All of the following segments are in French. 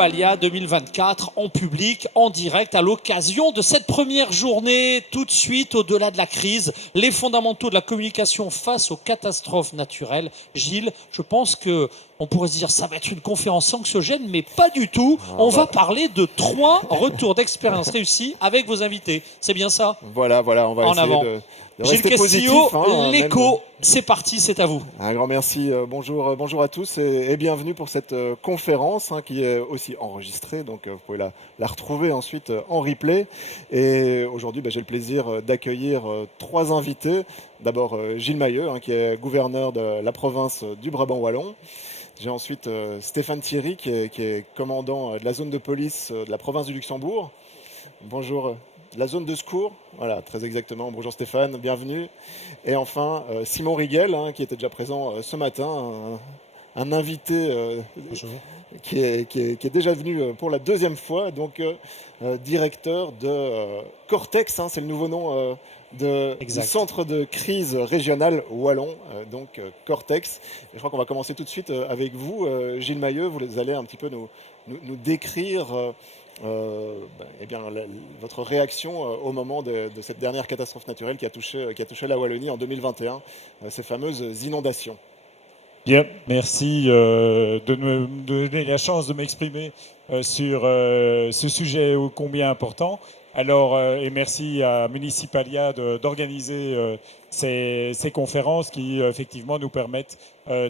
Municipalia 2024 en public, en direct, à l'occasion de cette première journée. Tout de suite, au-delà de la crise, les fondamentaux de la communication face aux catastrophes naturelles. Gilles, je pense qu'on pourrait se dire ça va être une conférence anxiogène, mais pas du tout. On va parler de 3 retours d'expérience réussis avec vos invités. C'est bien ça? Voilà, on va en essayer avant. de Gilles rester positif. Castillo, l'écho, c'est parti, c'est à vous. Un grand merci, bonjour à tous et bienvenue pour cette conférence qui est aussi enregistrée, donc vous pouvez la retrouver ensuite en replay. Et aujourd'hui, j'ai le plaisir d'accueillir 3 invités. D'abord Gilles Mayeux, qui est gouverneur de la province du Brabant Wallon. J'ai ensuite Stéphane Thierry, qui est commandant de la zone de police de la province du Luxembourg. Bonjour. La zone de secours, voilà, très exactement. Bonjour Stéphane, bienvenue. Et enfin, Simon Riguel, qui était déjà présent ce matin, un invité qui est déjà venu pour la 2e fois, donc directeur de Cortex, c'est le nouveau nom du centre de crise régional wallon, donc Cortex. Je crois qu'on va commencer tout de suite avec vous, Gilles Mayeux. Vous allez un petit peu nous décrire votre réaction au moment de cette dernière catastrophe naturelle qui a touché la Wallonie en 2021, ces fameuses inondations. Bien, merci de me donner la chance de m'exprimer sur ce sujet ô combien important. Alors, et merci à Municipalia d'organiser ces conférences qui, effectivement, nous permettent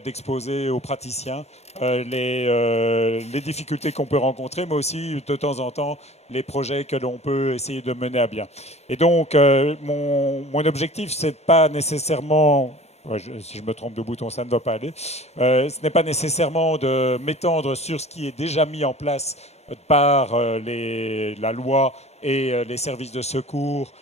d'exposer aux praticiens les difficultés qu'on peut rencontrer, mais aussi, de temps en temps, les projets que l'on peut essayer de mener à bien. Et donc, mon objectif, c'est pas nécessairement... si je me trompe de bouton, ça ne va pas aller. Ce n'est pas nécessairement de m'étendre sur ce qui est déjà mis en place par la loi et les services de secours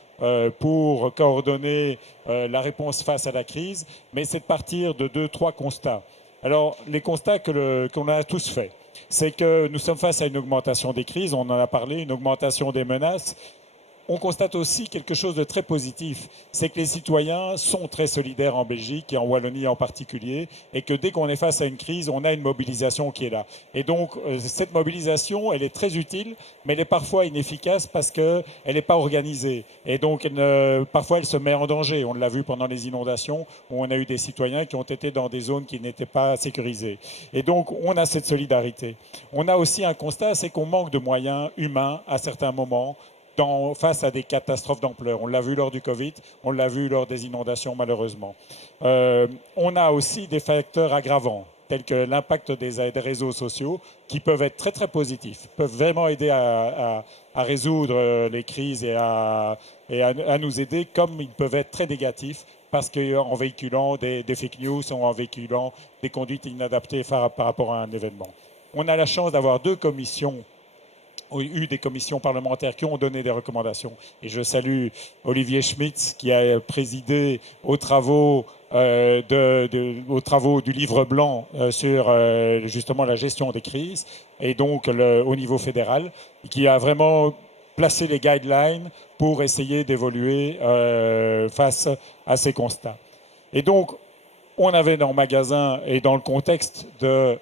pour coordonner la réponse face à la crise, mais c'est de partir de 2-3 constats. Alors, les constats qu'on a tous faits, c'est que nous sommes face à une augmentation des crises, on en a parlé, une augmentation des menaces. On constate aussi quelque chose de très positif, c'est que les citoyens sont très solidaires en Belgique et en Wallonie en particulier, et que dès qu'on est face à une crise, on a une mobilisation qui est là. Et donc, cette mobilisation, elle est très utile, mais elle est parfois inefficace parce qu'elle n'est pas organisée. Et donc, parfois, elle se met en danger. On l'a vu pendant les inondations, où on a eu des citoyens qui ont été dans des zones qui n'étaient pas sécurisées. Et donc, on a cette solidarité. On a aussi un constat, c'est qu'on manque de moyens humains à certains moments, face à des catastrophes d'ampleur. On l'a vu lors du Covid, on l'a vu lors des inondations malheureusement. On a aussi des facteurs aggravants, tels que l'impact des réseaux sociaux, qui peuvent être très très positifs, peuvent vraiment aider à résoudre les crises et à nous aider, comme ils peuvent être très négatifs, parce qu'en véhiculant des fake news ou en véhiculant des conduites inadaptées par rapport à un événement. On a la chance d'avoir 2 commissions eu des commissions parlementaires qui ont donné des recommandations. Et je salue Olivier Schmitz qui a présidé aux travaux du livre blanc sur justement la gestion des crises, et donc au niveau fédéral, qui a vraiment placé les guidelines pour essayer d'évoluer face à ces constats. Et donc, on avait dans le magasin et dans le contexte de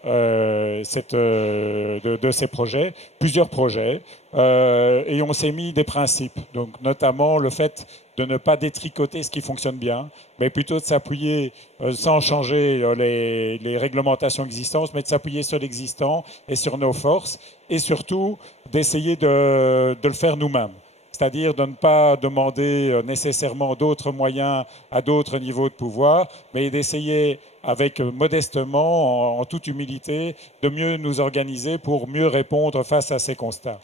ces projets, plusieurs projets, et on s'est mis des principes, donc notamment le fait de ne pas détricoter ce qui fonctionne bien, mais plutôt de s'appuyer, sans changer les réglementations existantes, mais de s'appuyer sur l'existant et sur nos forces, et surtout d'essayer de le faire nous-mêmes. C'est-à-dire de ne pas demander nécessairement d'autres moyens à d'autres niveaux de pouvoir, mais d'essayer avec modestement, en toute humilité, de mieux nous organiser pour mieux répondre face à ces constats.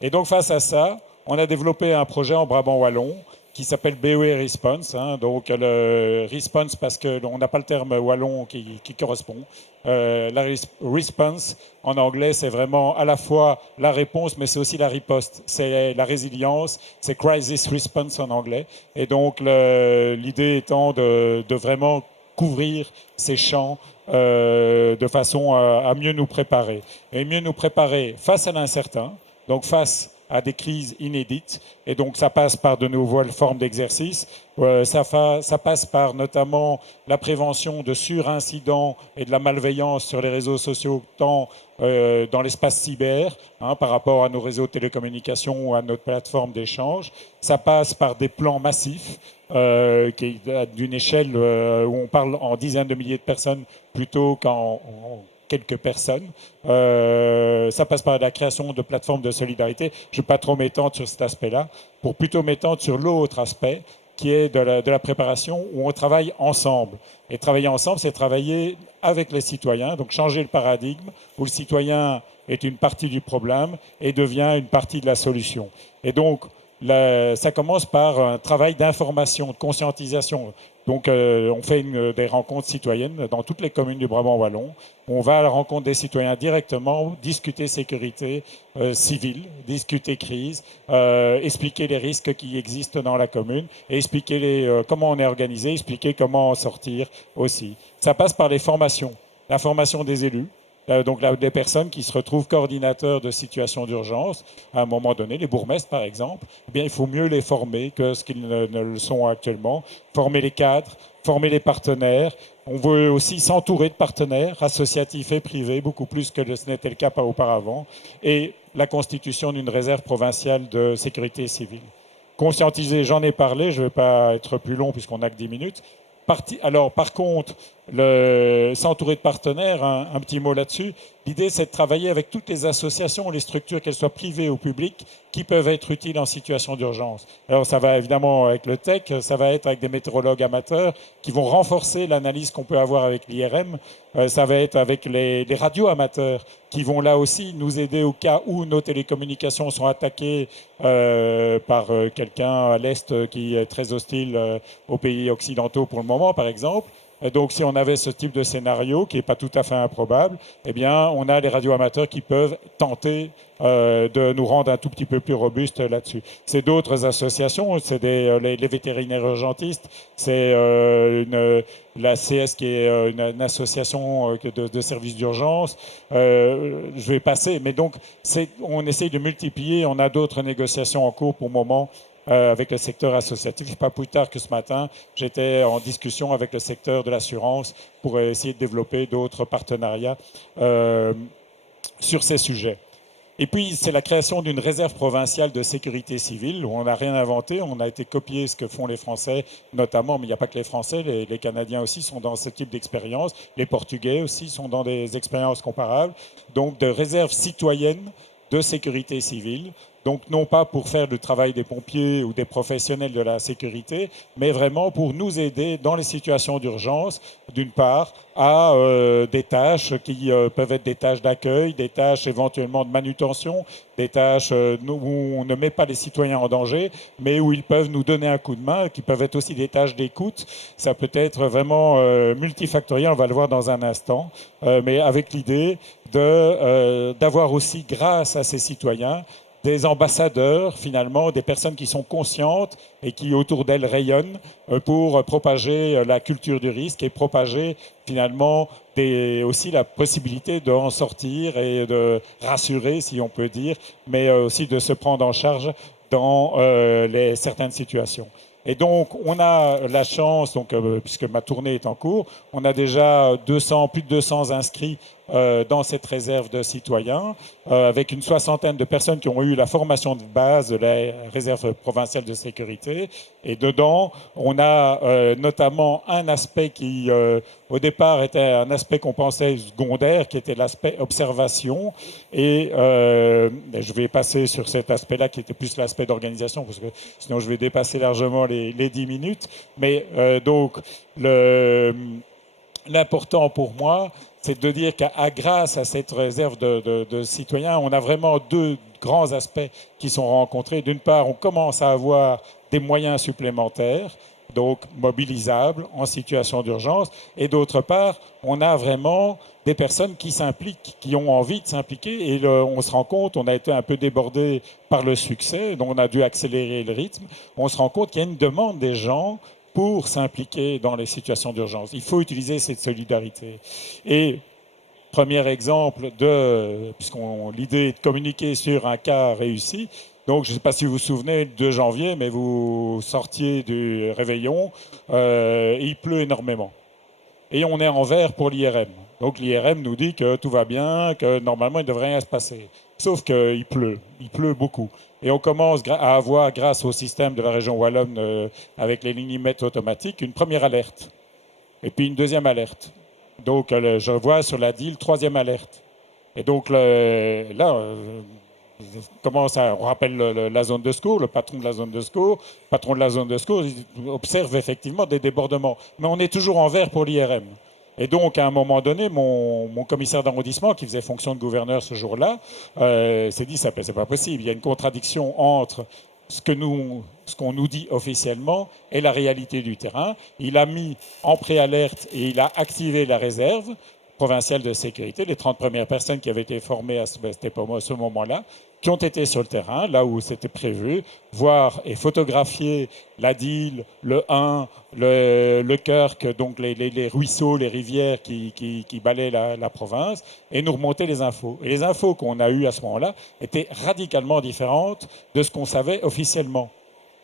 Et donc face à ça, on a développé un projet en Brabant Wallon qui s'appelle BOE Response, donc le response parce qu'on n'a pas le terme wallon qui correspond. La response, en anglais, c'est vraiment à la fois la réponse, mais c'est aussi la riposte. C'est la résilience, c'est crisis response en anglais. Et donc, l'idée étant de vraiment couvrir ces champs de façon à mieux nous préparer. Et mieux nous préparer face à l'incertain, donc face à des crises inédites. Et donc, ça passe par de nouvelles formes d'exercice. Ça passe par notamment la prévention de surincidents et de la malveillance sur les réseaux sociaux, tant dans l'espace cyber, par rapport à nos réseaux de télécommunications ou à notre plateforme d'échange. Ça passe par des plans massifs, qui est d'une échelle où on parle en dizaines de milliers de personnes plutôt qu'en quelques personnes. Ça passe par la création de plateformes de solidarité. Je ne vais pas trop m'étendre sur cet aspect-là, pour plutôt m'étendre sur l'autre aspect, qui est de la préparation, où on travaille ensemble. Et travailler ensemble, c'est travailler avec les citoyens, donc changer le paradigme, où le citoyen est une partie du problème et devient une partie de la solution. Et donc, ça commence par un travail d'information, de conscientisation. Donc, on fait des rencontres citoyennes dans toutes les communes du Brabant wallon. On va à la rencontre des citoyens directement, discuter sécurité civile, discuter crise, expliquer les risques qui existent dans la commune et expliquer comment on est organisé, expliquer comment en sortir aussi. Ça passe par les formations, la formation des élus. Donc là, des personnes qui se retrouvent coordinateurs de situations d'urgence, à un moment donné, les bourgmestres par exemple, eh bien, il faut mieux les former que ce qu'ils ne le sont actuellement, former les cadres, former les partenaires. On veut aussi s'entourer de partenaires associatifs et privés, beaucoup plus que ce n'était le cas auparavant, et la constitution d'une réserve provinciale de sécurité civile. Conscientiser, j'en ai parlé, je ne vais pas être plus long puisqu'on n'a que 10 minutes. Alors, par contre, s'entourer de partenaires, un petit mot là-dessus. L'idée, c'est de travailler avec toutes les associations, les structures, qu'elles soient privées ou publiques, qui peuvent être utiles en situation d'urgence. Alors, ça va évidemment avec le tech, ça va être avec des météorologues amateurs qui vont renforcer l'analyse qu'on peut avoir avec l'IRM. Ça va être avec les radios amateurs qui vont là aussi nous aider au cas où nos télécommunications sont attaquées par quelqu'un à l'Est qui est très hostile aux pays occidentaux pour le moment, par exemple. Et donc, si on avait ce type de scénario, qui n'est pas tout à fait improbable, eh bien, on a les radioamateurs qui peuvent tenter de nous rendre un tout petit peu plus robustes là-dessus. C'est d'autres associations, c'est les vétérinaires urgentistes, c'est la CS qui est une association de services d'urgence. Je vais passer, mais donc, on essaye de multiplier, on a d'autres négociations en cours pour le moment, avec le secteur associatif. Pas plus tard que ce matin, j'étais en discussion avec le secteur de l'assurance pour essayer de développer d'autres partenariats sur ces sujets. Et puis, c'est la création d'une réserve provinciale de sécurité civile où on n'a rien inventé, on a été copié ce que font les Français notamment, mais il n'y a pas que les Français, les Canadiens aussi sont dans ce type d'expérience, les Portugais aussi sont dans des expériences comparables, donc de réserve citoyenne de sécurité civile. Donc non pas pour faire le travail des pompiers ou des professionnels de la sécurité, mais vraiment pour nous aider dans les situations d'urgence, d'une part, à des tâches qui peuvent être des tâches d'accueil, des tâches éventuellement de manutention, des tâches où on ne met pas les citoyens en danger, mais où ils peuvent nous donner un coup de main, qui peuvent être aussi des tâches d'écoute. Ça peut être vraiment multifactoriel, on va le voir dans un instant, mais avec l'idée d'avoir aussi, grâce à ces citoyens, des ambassadeurs, finalement, des personnes qui sont conscientes et qui, autour d'elles, rayonnent pour propager la culture du risque et propager, finalement, aussi la possibilité d'en sortir et de rassurer, si on peut dire, mais aussi de se prendre en charge dans certaines situations. Et donc, on a la chance, puisque ma tournée est en cours, on a déjà plus de 200 inscrits dans cette réserve de citoyens, avec une soixantaine de personnes qui ont eu la formation de base de la réserve provinciale de sécurité. Et dedans, on a notamment un aspect qui, au départ, était un aspect qu'on pensait secondaire, qui était l'aspect observation. Et je vais passer sur cet aspect-là, qui était plus l'aspect d'organisation, parce que sinon je vais dépasser largement les 10 minutes. Mais donc, l'important pour moi, c'est de dire qu'à grâce à cette réserve de citoyens, on a vraiment deux grands aspects qui sont rencontrés. D'une part, on commence à avoir des moyens supplémentaires, donc mobilisables en situation d'urgence, et d'autre part, on a vraiment des personnes qui s'impliquent, qui ont envie de s'impliquer, et on se rend compte, on a été un peu débordé par le succès, donc on a dû accélérer le rythme. On se rend compte qu'il y a une demande des gens pour s'impliquer dans les situations d'urgence. Il faut utiliser cette solidarité. Et premier exemple, puisqu'on l'idée est de communiquer sur un cas réussi, Donc, je ne sais pas si vous vous souvenez, le 2 janvier, mais vous sortiez du réveillon, il pleut énormément. Et on est en vert pour l'IRM. Donc l'IRM nous dit que tout va bien, que normalement il ne devrait rien se passer. Sauf qu'il pleut beaucoup. Et on commence à avoir, grâce au système de la région Wallonne, avec les lignes-mètres automatiques, une première alerte. Et puis une deuxième alerte. Donc je vois sur la DIL, troisième alerte. Et donc on rappelle la zone de secours, le patron de la zone de secours. Le patron de la zone de secours observe effectivement des débordements. Mais on est toujours en vert pour l'IRM. Et donc, à un moment donné, mon commissaire d'arrondissement, qui faisait fonction de gouverneur ce jour-là, s'est dit, c'est pas possible. Il y a une contradiction entre ce qu'on nous dit officiellement et la réalité du terrain. Il a mis en préalerte et il a activé la réserve provinciale de sécurité, les 30 premières personnes qui avaient été formées à ce moment-là, qui ont été sur le terrain, là où c'était prévu, voir et photographier la DIL, le 1, le Kirk, donc les ruisseaux, les rivières qui balaient la province, et nous remonter les infos. Et les infos qu'on a eues à ce moment-là étaient radicalement différentes de ce qu'on savait officiellement.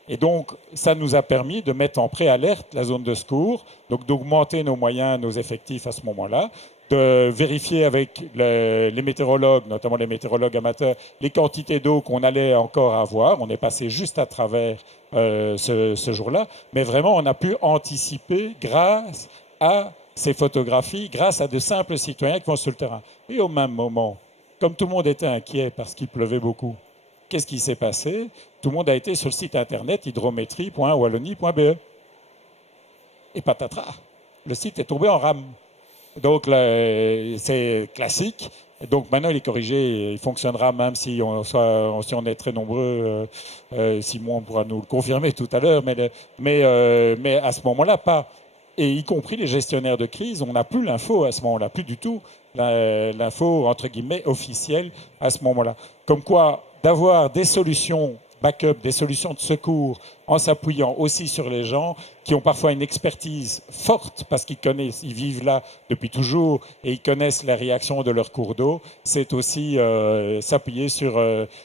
Et donc, ça nous a permis de mettre en préalerte la zone de secours, donc d'augmenter nos moyens, nos effectifs à ce moment-là, de vérifier avec les météorologues, notamment les météorologues amateurs, les quantités d'eau qu'on allait encore avoir. On est passé juste à travers ce jour-là, mais vraiment, on a pu anticiper grâce à ces photographies, grâce à de simples citoyens qui vont sur le terrain. Et au même moment, comme tout le monde était inquiet parce qu'il pleuvait beaucoup, qu'est-ce qui s'est passé? Tout le monde a été sur le site internet hydrométrie.wallonie.be. Et patatras, le site est tombé en rame. Donc c'est classique. Donc maintenant il est corrigé, il fonctionnera même si on est très nombreux. Simon pourra nous le confirmer tout à l'heure, mais à ce moment-là pas. Et y compris les gestionnaires de crise, on n'a plus l'info à ce moment-là, plus du tout l'info entre guillemets officielle à ce moment-là. Comme quoi d'avoir des solutions backup, des solutions de secours, en s'appuyant aussi sur les gens qui ont parfois une expertise forte parce qu'ils connaissent, ils vivent là depuis toujours et ils connaissent la réaction de leur cours d'eau. C'est aussi s'appuyer sur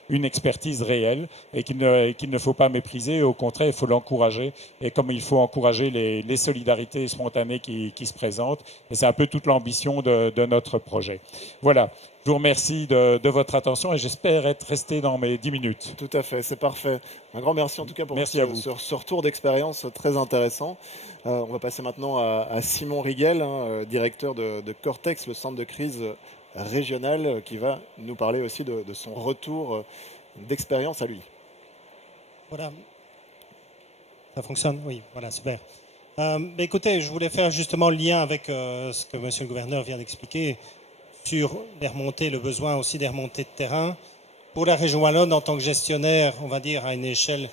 une expertise réelle et qu'il ne faut pas mépriser. Au contraire, il faut l'encourager. Et comme il faut encourager les solidarités spontanées qui se présentent, et c'est un peu toute l'ambition de notre projet. Voilà. Je vous remercie de votre attention et j'espère être resté dans mes 10 minutes. Tout à fait, c'est parfait. Un grand merci en tout cas pour Merci à vous. ce retour d'expérience très intéressant. On va passer maintenant à Simon Riguel, directeur de Cortex, le centre de crise régional, qui va nous parler aussi de son retour d'expérience à lui. Voilà. Ça fonctionne? Oui, voilà, super. Écoutez, je voulais faire justement le lien avec ce que monsieur le gouverneur vient d'expliquer sur les remontées, le besoin aussi des remontées de terrain. Pour la région Wallonne, en tant que gestionnaire, on va dire à une échelle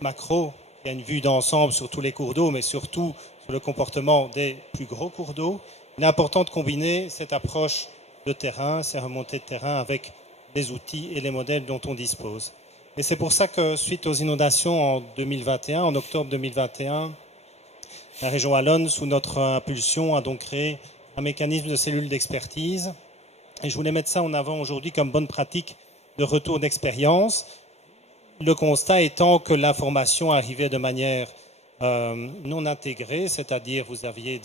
macro, il y a une vue d'ensemble sur tous les cours d'eau, mais surtout sur le comportement des plus gros cours d'eau. Il est important de combiner cette approche de terrain, ces remontées de terrain, avec les outils et les modèles dont on dispose. Et c'est pour ça que, suite aux inondations en 2021, en octobre 2021, la région Wallonne, sous notre impulsion, a donc créé un mécanisme de cellule d'expertise. Et je voulais mettre ça en avant aujourd'hui comme bonne pratique de retour d'expérience. Le constat étant que l'information arrivait de manière non intégrée, c'est-à-dire vous aviez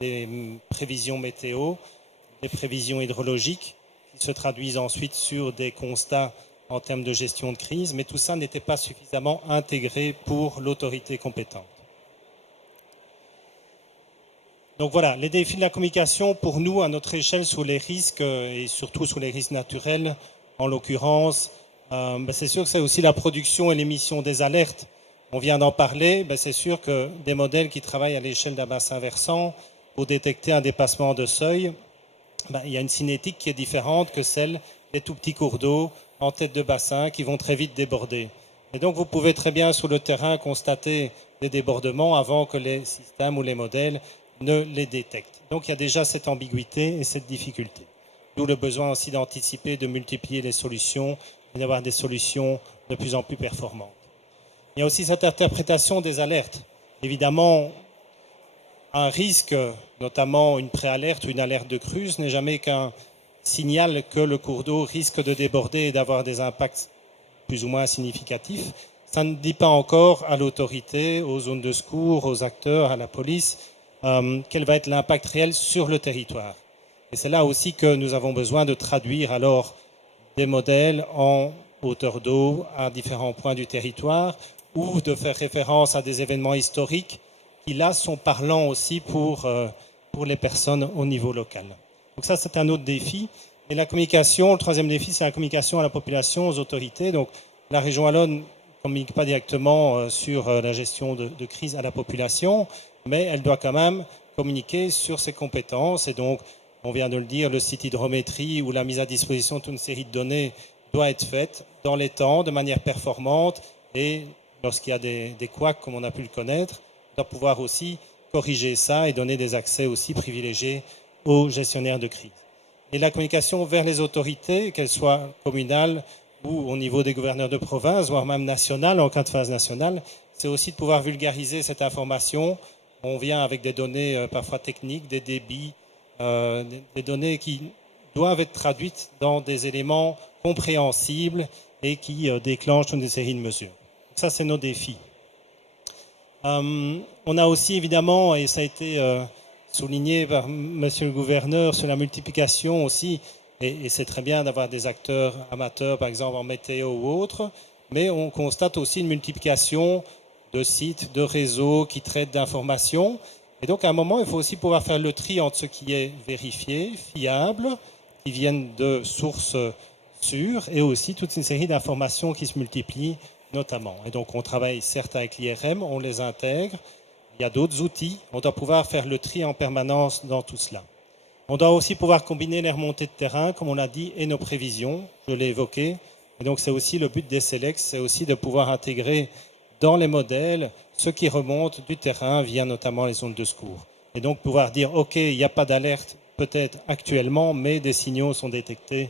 des prévisions météo, des prévisions hydrologiques qui se traduisent ensuite sur des constats en termes de gestion de crise, mais tout ça n'était pas suffisamment intégré pour l'autorité compétente. Donc voilà, les défis de la communication pour nous, à notre échelle, sur les risques et surtout sur les risques naturels, en l'occurrence, c'est sûr que c'est aussi la production et l'émission des alertes. On vient d'en parler, c'est sûr que des modèles qui travaillent à l'échelle d'un bassin versant pour détecter un dépassement de seuil, il y a une cinétique qui est différente que celle des tout petits cours d'eau en tête de bassin qui vont très vite déborder. Et donc vous pouvez très bien sur le terrain constater des débordements avant que les systèmes ou les modèles ne les détectent. Donc il y a déjà cette ambiguïté et cette difficulté. D'où le besoin aussi d'anticiper, de multiplier les solutions et d'avoir des solutions de plus en plus performantes. Il y a aussi cette interprétation des alertes. Évidemment, un risque, notamment une préalerte ou une alerte de crue, n'est jamais qu'un signal que le cours d'eau risque de déborder et d'avoir des impacts plus ou moins significatif, ça ne dit pas encore à l'autorité, aux zones de secours, aux acteurs, à la police, quel va être l'impact réel sur le territoire. Et c'est là aussi que nous avons besoin de traduire alors des modèles en hauteur d'eau à différents points du territoire ou de faire référence à des événements historiques qui là sont parlants aussi pour les personnes au niveau local. Donc ça, c'est un autre défi. Et la communication, le troisième défi, c'est la communication à la population, aux autorités. Donc la région Wallonne ne communique pas directement sur la gestion de crise à la population, mais elle doit quand même communiquer sur ses compétences. Et donc, on vient de le dire, le site hydrométrie ou la mise à disposition de toute une série de données doit être faite dans les temps, de manière performante. Et lorsqu'il y a des couacs, comme on a pu le connaître, on doit pouvoir aussi corriger ça et donner des accès aussi privilégiés aux gestionnaires de crise. Et la communication vers les autorités, qu'elles soient communales ou au niveau des gouverneurs de province, voire même nationales, en cas de phase nationale, c'est aussi de pouvoir vulgariser cette information. On vient avec des données parfois techniques, des débits, des données qui doivent être traduites dans des éléments compréhensibles et qui déclenchent une série de mesures. Donc ça, c'est nos défis. On a aussi évidemment, et ça a été souligné par Monsieur le Gouverneur, sur la multiplication aussi, et c'est très bien d'avoir des acteurs amateurs, par exemple en météo ou autre, mais on constate aussi une multiplication de sites, de réseaux qui traitent d'informations. Et donc, à un moment, il faut aussi pouvoir faire le tri entre ce qui est vérifié, fiable, qui viennent de sources sûres, et aussi toute une série d'informations qui se multiplient, notamment. Et donc, on travaille certes avec l'IRM, on les intègre. Il y a d'autres outils. On doit pouvoir faire le tri en permanence dans tout cela. On doit aussi pouvoir combiner les remontées de terrain, comme on l'a dit, et nos prévisions. Je l'ai évoqué. Et donc, c'est aussi le but des SELEC, c'est aussi de pouvoir intégrer dans les modèles ce qui remonte du terrain via notamment les zones de secours. Et donc pouvoir dire, OK, il n'y a pas d'alerte peut-être actuellement, mais des signaux sont détectés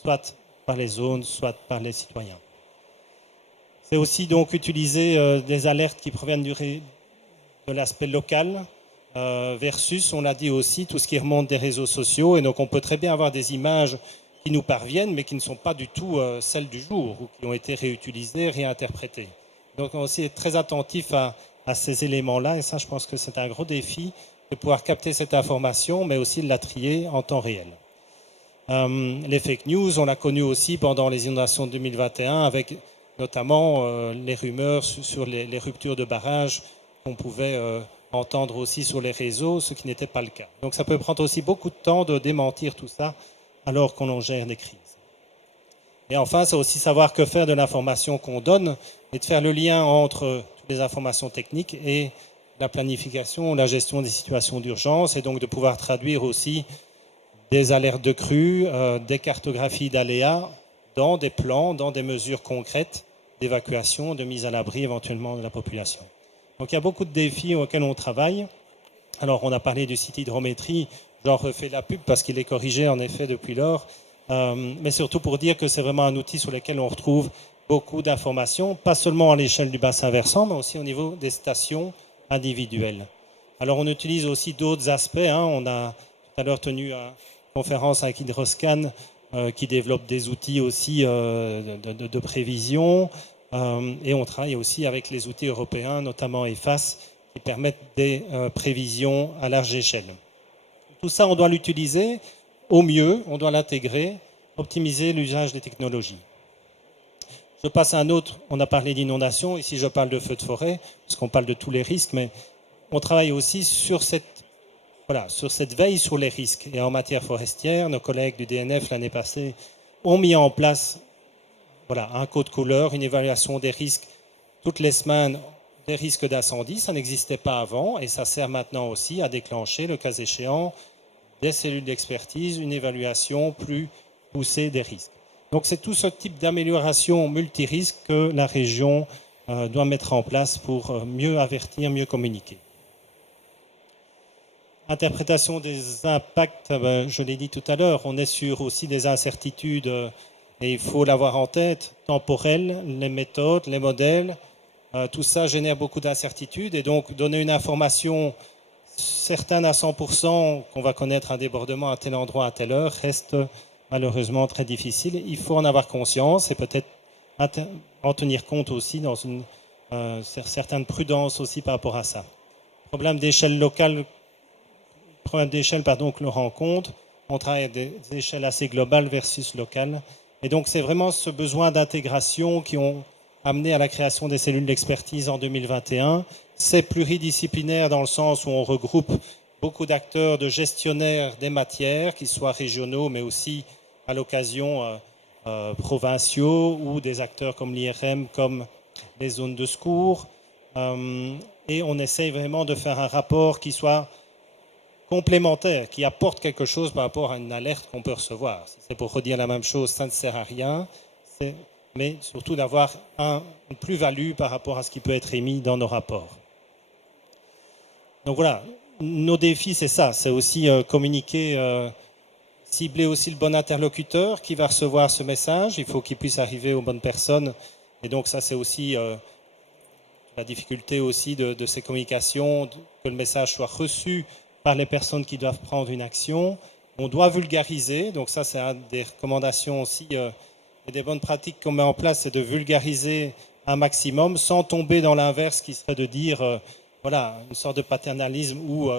soit par les zones, soit par les citoyens. C'est aussi donc utiliser des alertes qui proviennent de l'aspect local versus, on l'a dit aussi, tout ce qui remonte des réseaux sociaux. Et donc on peut très bien avoir des images qui nous parviennent, mais qui ne sont pas du tout celles du jour ou qui ont été réutilisées, réinterprétées. Donc on va aussi être très attentif à ces éléments-là, et ça je pense que c'est un gros défi de pouvoir capter cette information, mais aussi de la trier en temps réel. Les fake news, on l'a connu aussi pendant les inondations de 2021, avec notamment les rumeurs sur les ruptures de barrages qu'on pouvait entendre aussi sur les réseaux, ce qui n'était pas le cas. Donc ça peut prendre aussi beaucoup de temps de démentir tout ça alors qu'on en gère des crises. Et enfin, c'est aussi savoir que faire de l'information qu'on donne et de faire le lien entre toutes les informations techniques et la planification, la gestion des situations d'urgence, et donc de pouvoir traduire aussi des alertes de crue, des cartographies d'aléas dans des plans, dans des mesures concrètes d'évacuation, de mise à l'abri éventuellement de la population. Donc il y a beaucoup de défis auxquels on travaille. Alors on a parlé du site hydrométrie, j'en refais la pub parce qu'il est corrigé en effet depuis lors. Mais surtout pour dire que c'est vraiment un outil sur lequel on retrouve beaucoup d'informations, pas seulement à l'échelle du bassin versant, mais aussi au niveau des stations individuelles. Alors on utilise aussi d'autres aspects. On a tout à l'heure tenu une conférence avec Hydroscan qui développe des outils aussi de prévision. Et on travaille aussi avec les outils européens, notamment EFAS, qui permettent des prévisions à large échelle. Tout ça, on doit l'utiliser au mieux, on doit l'intégrer, optimiser l'usage des technologies. Je passe à un autre, on a parlé d'inondation, ici je parle de feux de forêt, parce qu'on parle de tous les risques, mais on travaille aussi sur cette veille sur les risques. Et en matière forestière, nos collègues du DNF l'année passée ont mis en place un code couleur, une évaluation des risques toutes les semaines, des risques d'incendie. Ça n'existait pas avant et ça sert maintenant aussi à déclencher, le cas échéant, des cellules d'expertise, une évaluation plus poussée des risques. Donc c'est tout ce type d'amélioration multirisque que la région doit mettre en place pour mieux avertir, mieux communiquer. Interprétation des impacts, je l'ai dit tout à l'heure, on est sur aussi des incertitudes et il faut l'avoir en tête, temporelles, les méthodes, les modèles, tout ça génère beaucoup d'incertitudes et donc donner une information certaine à 100% qu'on va connaître un débordement à tel endroit, à telle heure, reste malheureusement très difficile. Il faut en avoir conscience et peut-être en tenir compte aussi dans une certaine prudence aussi par rapport à ça. Problème d'échelle que l'on rencontre, on travaille à des échelles assez globales versus locales. Et donc c'est vraiment ce besoin d'intégration qui ont amené à la création des cellules d'expertise en 2021. C'est pluridisciplinaire dans le sens où on regroupe beaucoup d'acteurs, de gestionnaires des matières, qu'ils soient régionaux, mais aussi à l'occasion provinciaux, ou des acteurs comme l'IRM, comme les zones de secours. Et on essaye vraiment de faire un rapport qui soit complémentaire, qui apporte quelque chose par rapport à une alerte qu'on peut recevoir. Si c'est pour redire la même chose, ça ne sert à rien, mais surtout d'avoir une plus-value par rapport à ce qui peut être émis dans nos rapports. Donc voilà, nos défis, c'est ça, c'est aussi communiquer, cibler aussi le bon interlocuteur qui va recevoir ce message. Il faut qu'il puisse arriver aux bonnes personnes. Et donc ça, c'est aussi la difficulté aussi de ces communications, que le message soit reçu par les personnes qui doivent prendre une action. On doit vulgariser, donc ça, c'est une des recommandations aussi et des bonnes pratiques qu'on met en place, c'est de vulgariser un maximum sans tomber dans l'inverse qui serait de dire, voilà, une sorte de paternalisme où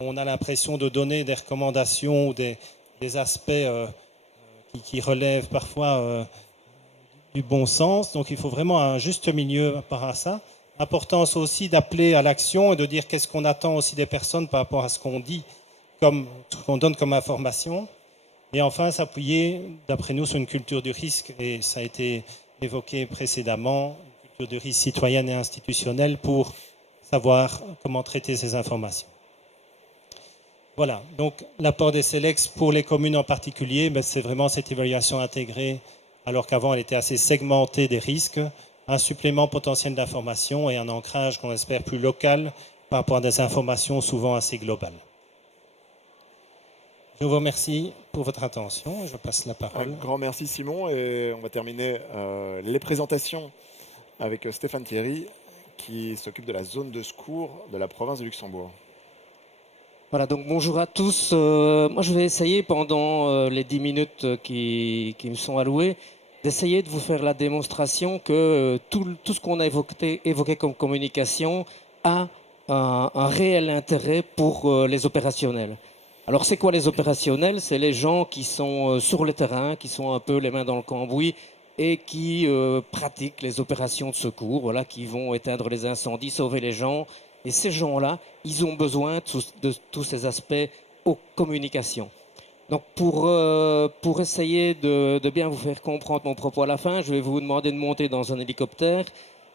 on a l'impression de donner des recommandations ou des aspects qui relèvent parfois du bon sens. Donc il faut vraiment un juste milieu par rapport à ça. Importance aussi d'appeler à l'action et de dire qu'est-ce qu'on attend aussi des personnes par rapport à ce qu'on dit, qu'on donne comme information. Et enfin, s'appuyer, d'après nous, sur une culture du risque, et ça a été évoqué précédemment, une culture du risque citoyenne et institutionnelle pour savoir comment traiter ces informations. Voilà, donc l'apport des SELEX pour les communes en particulier, c'est vraiment cette évaluation intégrée, alors qu'avant elle était assez segmentée des risques, un supplément potentiel d'informations et un ancrage qu'on espère plus local par rapport à des informations souvent assez globales. Je vous remercie pour votre attention. Je passe la parole. Un grand merci Simon, et on va terminer les présentations avec Stéphane Thierry qui s'occupe de la zone de secours de la province de Luxembourg. Voilà, donc bonjour à tous. Moi, je vais essayer pendant les 10 minutes qui me sont allouées, d'essayer de vous faire la démonstration que tout ce qu'on a évoqué comme communication a un réel intérêt pour les opérationnels. Alors, c'est quoi les opérationnels? C'est les gens qui sont sur le terrain, qui sont un peu les mains dans le cambouis et qui pratiquent les opérations de secours, voilà, qui vont éteindre les incendies, sauver les gens. Et ces gens-là, ils ont besoin de tous ces aspects aux communications. Donc pour essayer de bien vous faire comprendre mon propos à la fin, je vais vous demander de monter dans un hélicoptère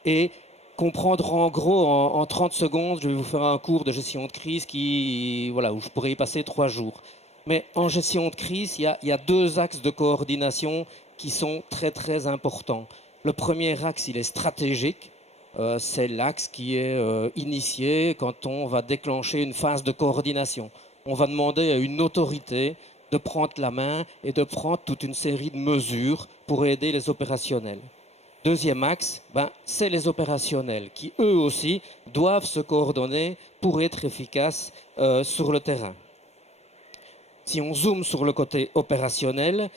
et comprendre en gros en 30 secondes. Je vais vous faire un cours de gestion de crise où je pourrais y passer 3 jours. Mais en gestion de crise, il y a 2 axes de coordination qui sont très très importants. Le premier axe, il est stratégique. C'est l'axe qui est initié quand on va déclencher une phase de coordination. On va demander à une autorité de prendre la main et de prendre toute une série de mesures pour aider les opérationnels. Deuxième axe, c'est les opérationnels qui, eux aussi, doivent se coordonner pour être efficaces sur le terrain. Si on zoome sur le côté opérationnel,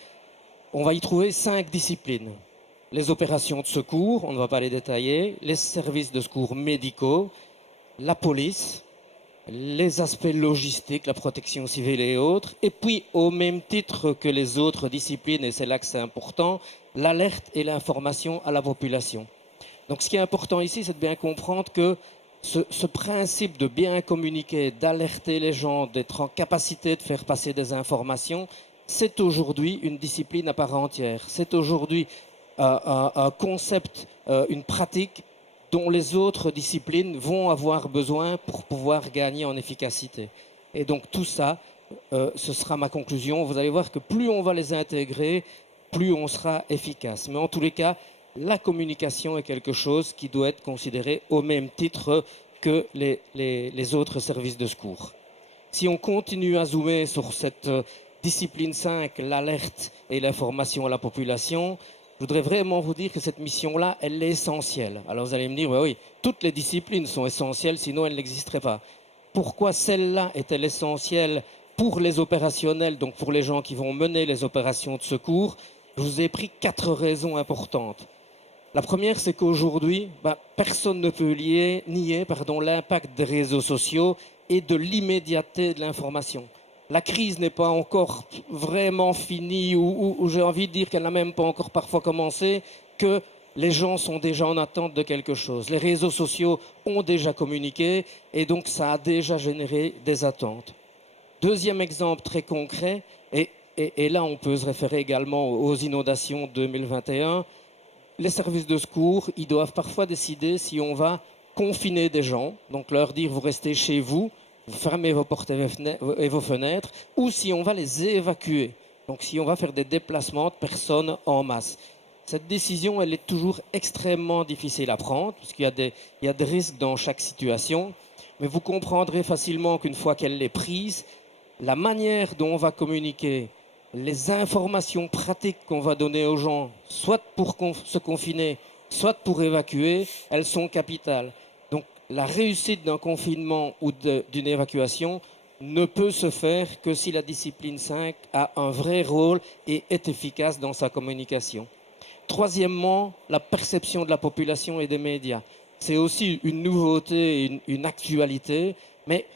on va y trouver 5 disciplines. Les opérations de secours, on ne va pas les détailler, les services de secours médicaux, la police, les aspects logistiques, la protection civile et autres, et puis au même titre que les autres disciplines, et c'est là que c'est important, l'alerte et l'information à la population. Donc ce qui est important ici, c'est de bien comprendre que ce principe de bien communiquer, d'alerter les gens, d'être en capacité de faire passer des informations, c'est aujourd'hui une discipline à part entière. C'est aujourd'hui un concept, une pratique dont les autres disciplines vont avoir besoin pour pouvoir gagner en efficacité. Et donc tout ça, ce sera ma conclusion. Vous allez voir que plus on va les intégrer, plus on sera efficace. Mais en tous les cas, la communication est quelque chose qui doit être considéré au même titre que les autres services de secours. Si on continue à zoomer sur cette discipline 5, l'alerte et l'information à la population, je voudrais vraiment vous dire que cette mission-là, elle est essentielle. Alors vous allez me dire, oui, toutes les disciplines sont essentielles, sinon elles n'existeraient pas. Pourquoi celle-là est-elle essentielle pour les opérationnels, donc pour les gens qui vont mener les opérations de secours? Je vous ai pris 4 raisons importantes. La première, c'est qu'aujourd'hui, personne ne peut nier l'impact des réseaux sociaux et de l'immédiateté de l'information. La crise n'est pas encore vraiment finie, ou j'ai envie de dire qu'elle n'a même pas encore parfois commencé, que les gens sont déjà en attente de quelque chose. Les réseaux sociaux ont déjà communiqué et donc ça a déjà généré des attentes. Deuxième exemple très concret, et là on peut se référer également aux inondations 2021, les services de secours, ils doivent parfois décider si on va confiner des gens, donc leur dire vous restez chez vous, vous fermez vos portes et vos fenêtres, ou si on va les évacuer, donc si on va faire des déplacements de personnes en masse. Cette décision, elle est toujours extrêmement difficile à prendre, parce qu'il y a des risques dans chaque situation, mais vous comprendrez facilement qu'une fois qu'elle est prise, la manière dont on va communiquer, les informations pratiques qu'on va donner aux gens, soit pour se confiner, soit pour évacuer, elles sont capitales. Donc la réussite d'un confinement ou d'une évacuation ne peut se faire que si la discipline 5 a un vrai rôle et est efficace dans sa communication. Troisièmement, la perception de la population et des médias. C'est aussi une nouveauté, une actualité, mais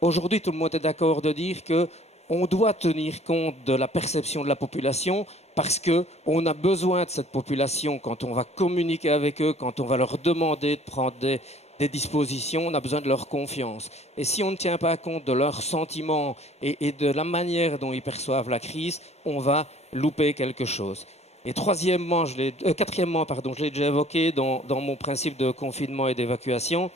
aujourd'hui tout le monde est d'accord de dire qu'on doit tenir compte de la perception de la population parce qu'on a besoin de cette population quand on va communiquer avec eux, quand on va leur demander de prendre des dispositions, on a besoin de leur confiance. Et si on ne tient pas compte de leurs sentiments et de la manière dont ils perçoivent la crise, on va louper quelque chose. Et quatrièmement, je l'ai déjà évoqué dans mon principe de confinement et d'évacuation,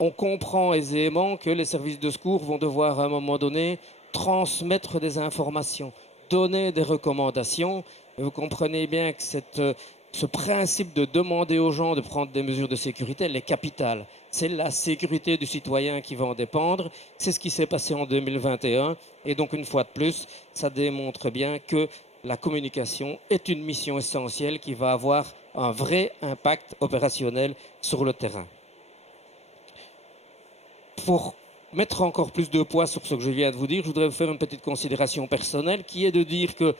on comprend aisément que les services de secours vont devoir à un moment donné transmettre des informations, donner des recommandations. Et vous comprenez bien que ce principe de demander aux gens de prendre des mesures de sécurité, elle est capitale. C'est la sécurité du citoyen qui va en dépendre. C'est ce qui s'est passé en 2021. Et donc, une fois de plus, ça démontre bien que la communication est une mission essentielle qui va avoir un vrai impact opérationnel sur le terrain. Pour mettre encore plus de poids sur ce que je viens de vous dire, je voudrais vous faire une petite considération personnelle qui est de dire que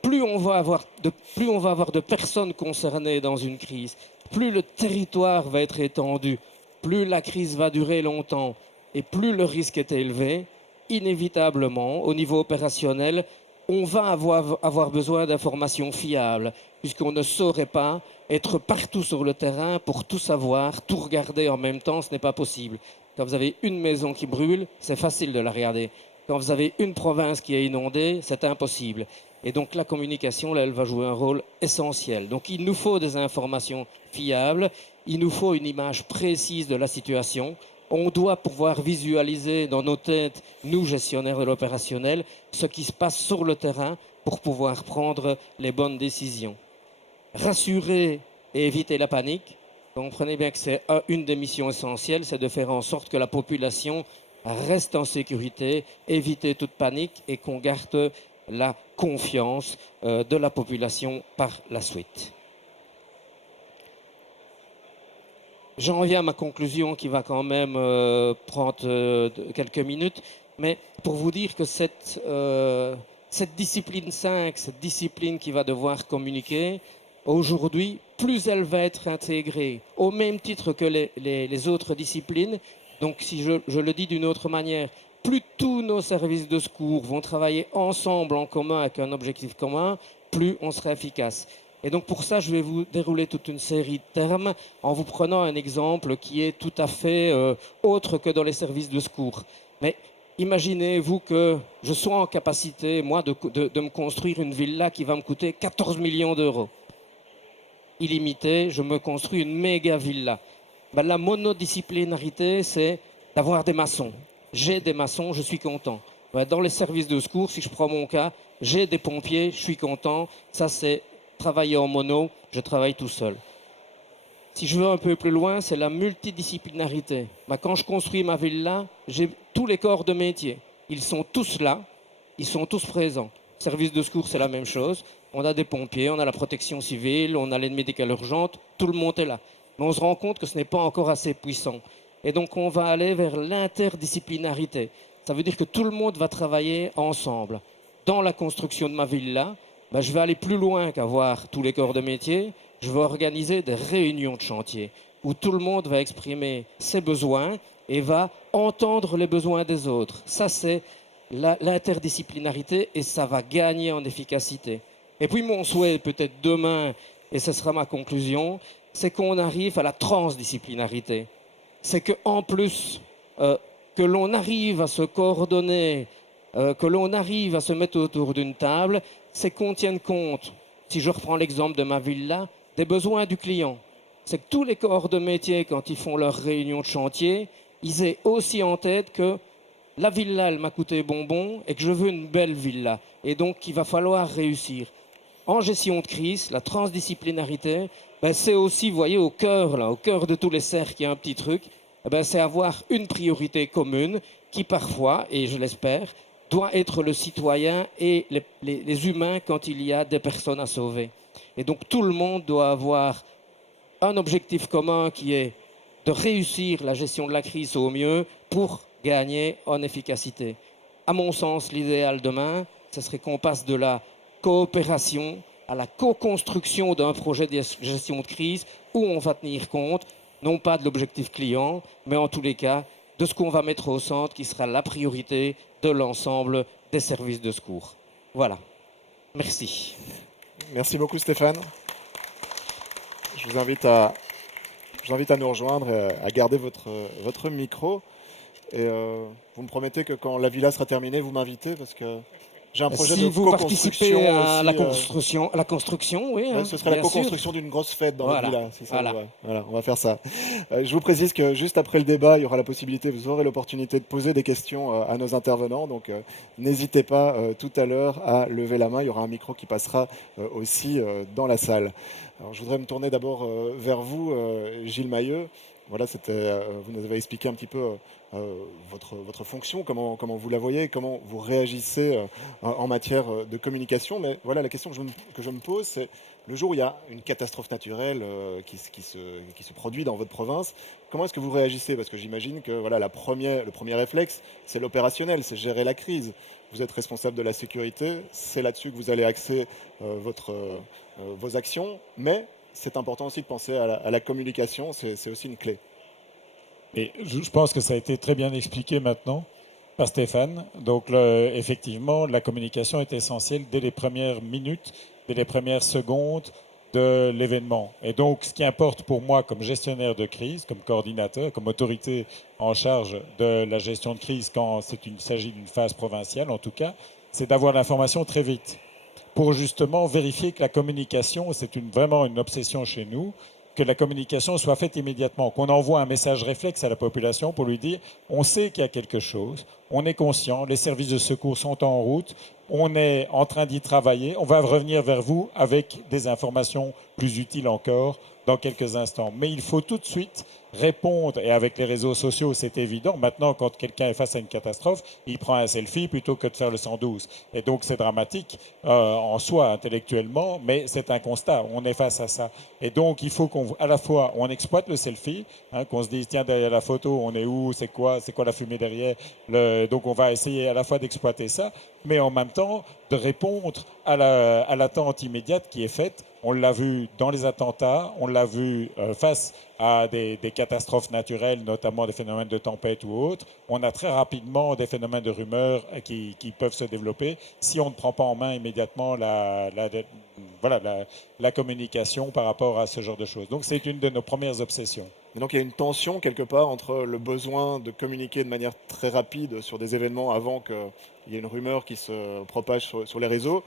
plus on va avoir de personnes concernées dans une crise, plus le territoire va être étendu, plus la crise va durer longtemps et plus le risque est élevé, inévitablement, au niveau opérationnel, on va avoir besoin d'informations fiables, puisqu'on ne saurait pas être partout sur le terrain pour tout savoir, tout regarder en même temps, ce n'est pas possible. Quand vous avez une maison qui brûle, c'est facile de la regarder. Quand vous avez une province qui est inondée, c'est impossible. Et donc la communication, là, elle va jouer un rôle essentiel. Donc il nous faut des informations fiables, il nous faut une image précise de la situation. On doit pouvoir visualiser dans nos têtes, nous gestionnaires de l'opérationnel, ce qui se passe sur le terrain pour pouvoir prendre les bonnes décisions. Rassurer et éviter la panique. Comprenez bien que c'est une des missions essentielles, c'est de faire en sorte que la population reste en sécurité, éviter toute panique et qu'on garde la confiance de la population par la suite. J'en viens à ma conclusion qui va quand même prendre quelques minutes, mais pour vous dire que cette discipline 5, cette discipline qui va devoir communiquer, aujourd'hui, plus elle va être intégrée au même titre que les autres disciplines, donc si je le dis d'une autre manière, plus tous nos services de secours vont travailler ensemble, en commun, avec un objectif commun, plus on sera efficace. Et donc pour ça, je vais vous dérouler toute une série de termes en vous prenant un exemple qui est tout à fait autre que dans les services de secours. Mais imaginez-vous que je sois en capacité, moi, de me construire une villa qui va me coûter 14 millions d'euros. Illimité, je me construis une méga villa. La monodisciplinarité, c'est d'avoir des maçons. J'ai des maçons, je suis content. Dans les services de secours, si je prends mon cas, j'ai des pompiers, je suis content. Ça, c'est travailler en mono, je travaille tout seul. Si je veux un peu plus loin, c'est la multidisciplinarité. Quand je construis ma villa, j'ai tous les corps de métier. Ils sont tous là, ils sont tous présents. Service de secours, c'est la même chose. On a des pompiers, on a la protection civile, on a l'aide médicale urgente, tout le monde est là. Mais on se rend compte que ce n'est pas encore assez puissant. Et donc on va aller vers l'interdisciplinarité. Ça veut dire que tout le monde va travailler ensemble. Dans la construction de ma villa, je vais aller plus loin qu'avoir tous les corps de métier. je vais organiser des réunions de chantier où tout le monde va exprimer ses besoins et va entendre les besoins des autres. Ça, c'est l'interdisciplinarité et ça va gagner en efficacité. Et puis mon souhait, peut-être demain, et ce sera ma conclusion, c'est qu'on arrive à la transdisciplinarité. C'est qu'en plus, que l'on arrive à se coordonner, que l'on arrive à se mettre autour d'une table, c'est qu'on tienne compte, si je reprends l'exemple de ma villa, des besoins du client. C'est que tous les corps de métier, quand ils font leurs réunions de chantier, ils aient aussi en tête que la villa, elle m'a coûté bonbon et que je veux une belle villa. Et donc, il va falloir réussir. En gestion de crise, la transdisciplinarité, ben, c'est aussi, vous voyez, au cœur de tous les cercles, il y a un petit truc, ben, c'est avoir une priorité commune qui parfois, et je l'espère, doit être le citoyen et les humains quand il y a des personnes à sauver. Et donc tout le monde doit avoir un objectif commun qui est de réussir la gestion de la crise au mieux pour gagner en efficacité. À mon sens, l'idéal demain, ce serait qu'on passe de la coopération à la co-construction d'un projet de gestion de crise où on va tenir compte, non pas de l'objectif client, mais en tous les cas, de ce qu'on va mettre au centre, qui sera la priorité de l'ensemble des services de secours. Voilà. Merci. Merci beaucoup Stéphane. Je vous invite à nous rejoindre, à garder votre micro. Et vous me promettez que quand la villa sera terminée, vous m'invitez parce que j'ai un projet si de vous co-construction participez à aussi, la construction, oui. ouais, ce sera la co-construction d'une grosse fête dans Voilà. votre villa. C'est ça, Voilà. ouais. Voilà, on va faire ça. Je vous précise que juste après le débat, il y aura la possibilité, vous aurez l'opportunité de poser des questions à nos intervenants. Donc n'hésitez pas tout à l'heure à lever la main. Il y aura un micro qui passera aussi dans la salle. Alors, je voudrais me tourner d'abord vers vous, Gilles Mailleux. Voilà, vous nous avez expliqué un petit peu votre fonction, comment vous la voyez, comment vous réagissez en matière de communication. Mais voilà, la question que je me pose, c'est le jour où il y a une catastrophe naturelle qui se produit dans votre province, comment est-ce que vous réagissez? Parce que j'imagine que voilà, le premier réflexe, c'est l'opérationnel, c'est gérer la crise. Vous êtes responsable de la sécurité, c'est là-dessus que vous allez axer vos actions, mais c'est important aussi de penser à la communication, c'est aussi une clé. Et je pense que ça a été très bien expliqué maintenant par Stéphane. Donc, effectivement, la communication est essentielle dès les premières minutes, dès les premières secondes de l'événement. Et donc, ce qui importe pour moi comme gestionnaire de crise, comme coordinateur, comme autorité en charge de la gestion de crise quand il s'agit d'une phase provinciale, en tout cas, c'est d'avoir l'information très vite pour justement vérifier que la communication, c'est vraiment une obsession chez nous, que la communication soit faite immédiatement, qu'on envoie un message réflexe à la population pour lui dire on sait qu'il y a quelque chose, on est conscient, les services de secours sont en route, on est en train d'y travailler, on va revenir vers vous avec des informations plus utiles encore dans quelques instants. Mais il faut tout de suite répondre, et avec les réseaux sociaux, c'est évident. Maintenant, quand quelqu'un est face à une catastrophe, il prend un selfie plutôt que de faire le 112. Et donc, c'est dramatique en soi, intellectuellement, mais c'est un constat. On est face à ça. Et donc, il faut qu'à la fois, on exploite le selfie, qu'on se dise, tiens, derrière la photo, on est où, c'est quoi la fumée derrière. Donc, on va essayer à la fois d'exploiter ça, mais en même temps, de répondre à l'attente immédiate qui est faite. On l'a vu dans les attentats, on l'a vu face à des catastrophes naturelles, notamment des phénomènes de tempête ou autres. On a très rapidement des phénomènes de rumeurs qui peuvent se développer si on ne prend pas en main immédiatement la communication par rapport à ce genre de choses. Donc c'est une de nos premières obsessions. Et donc il y a une tension quelque part entre le besoin de communiquer de manière très rapide sur des événements avant qu'il y ait une rumeur qui se propage sur les réseaux,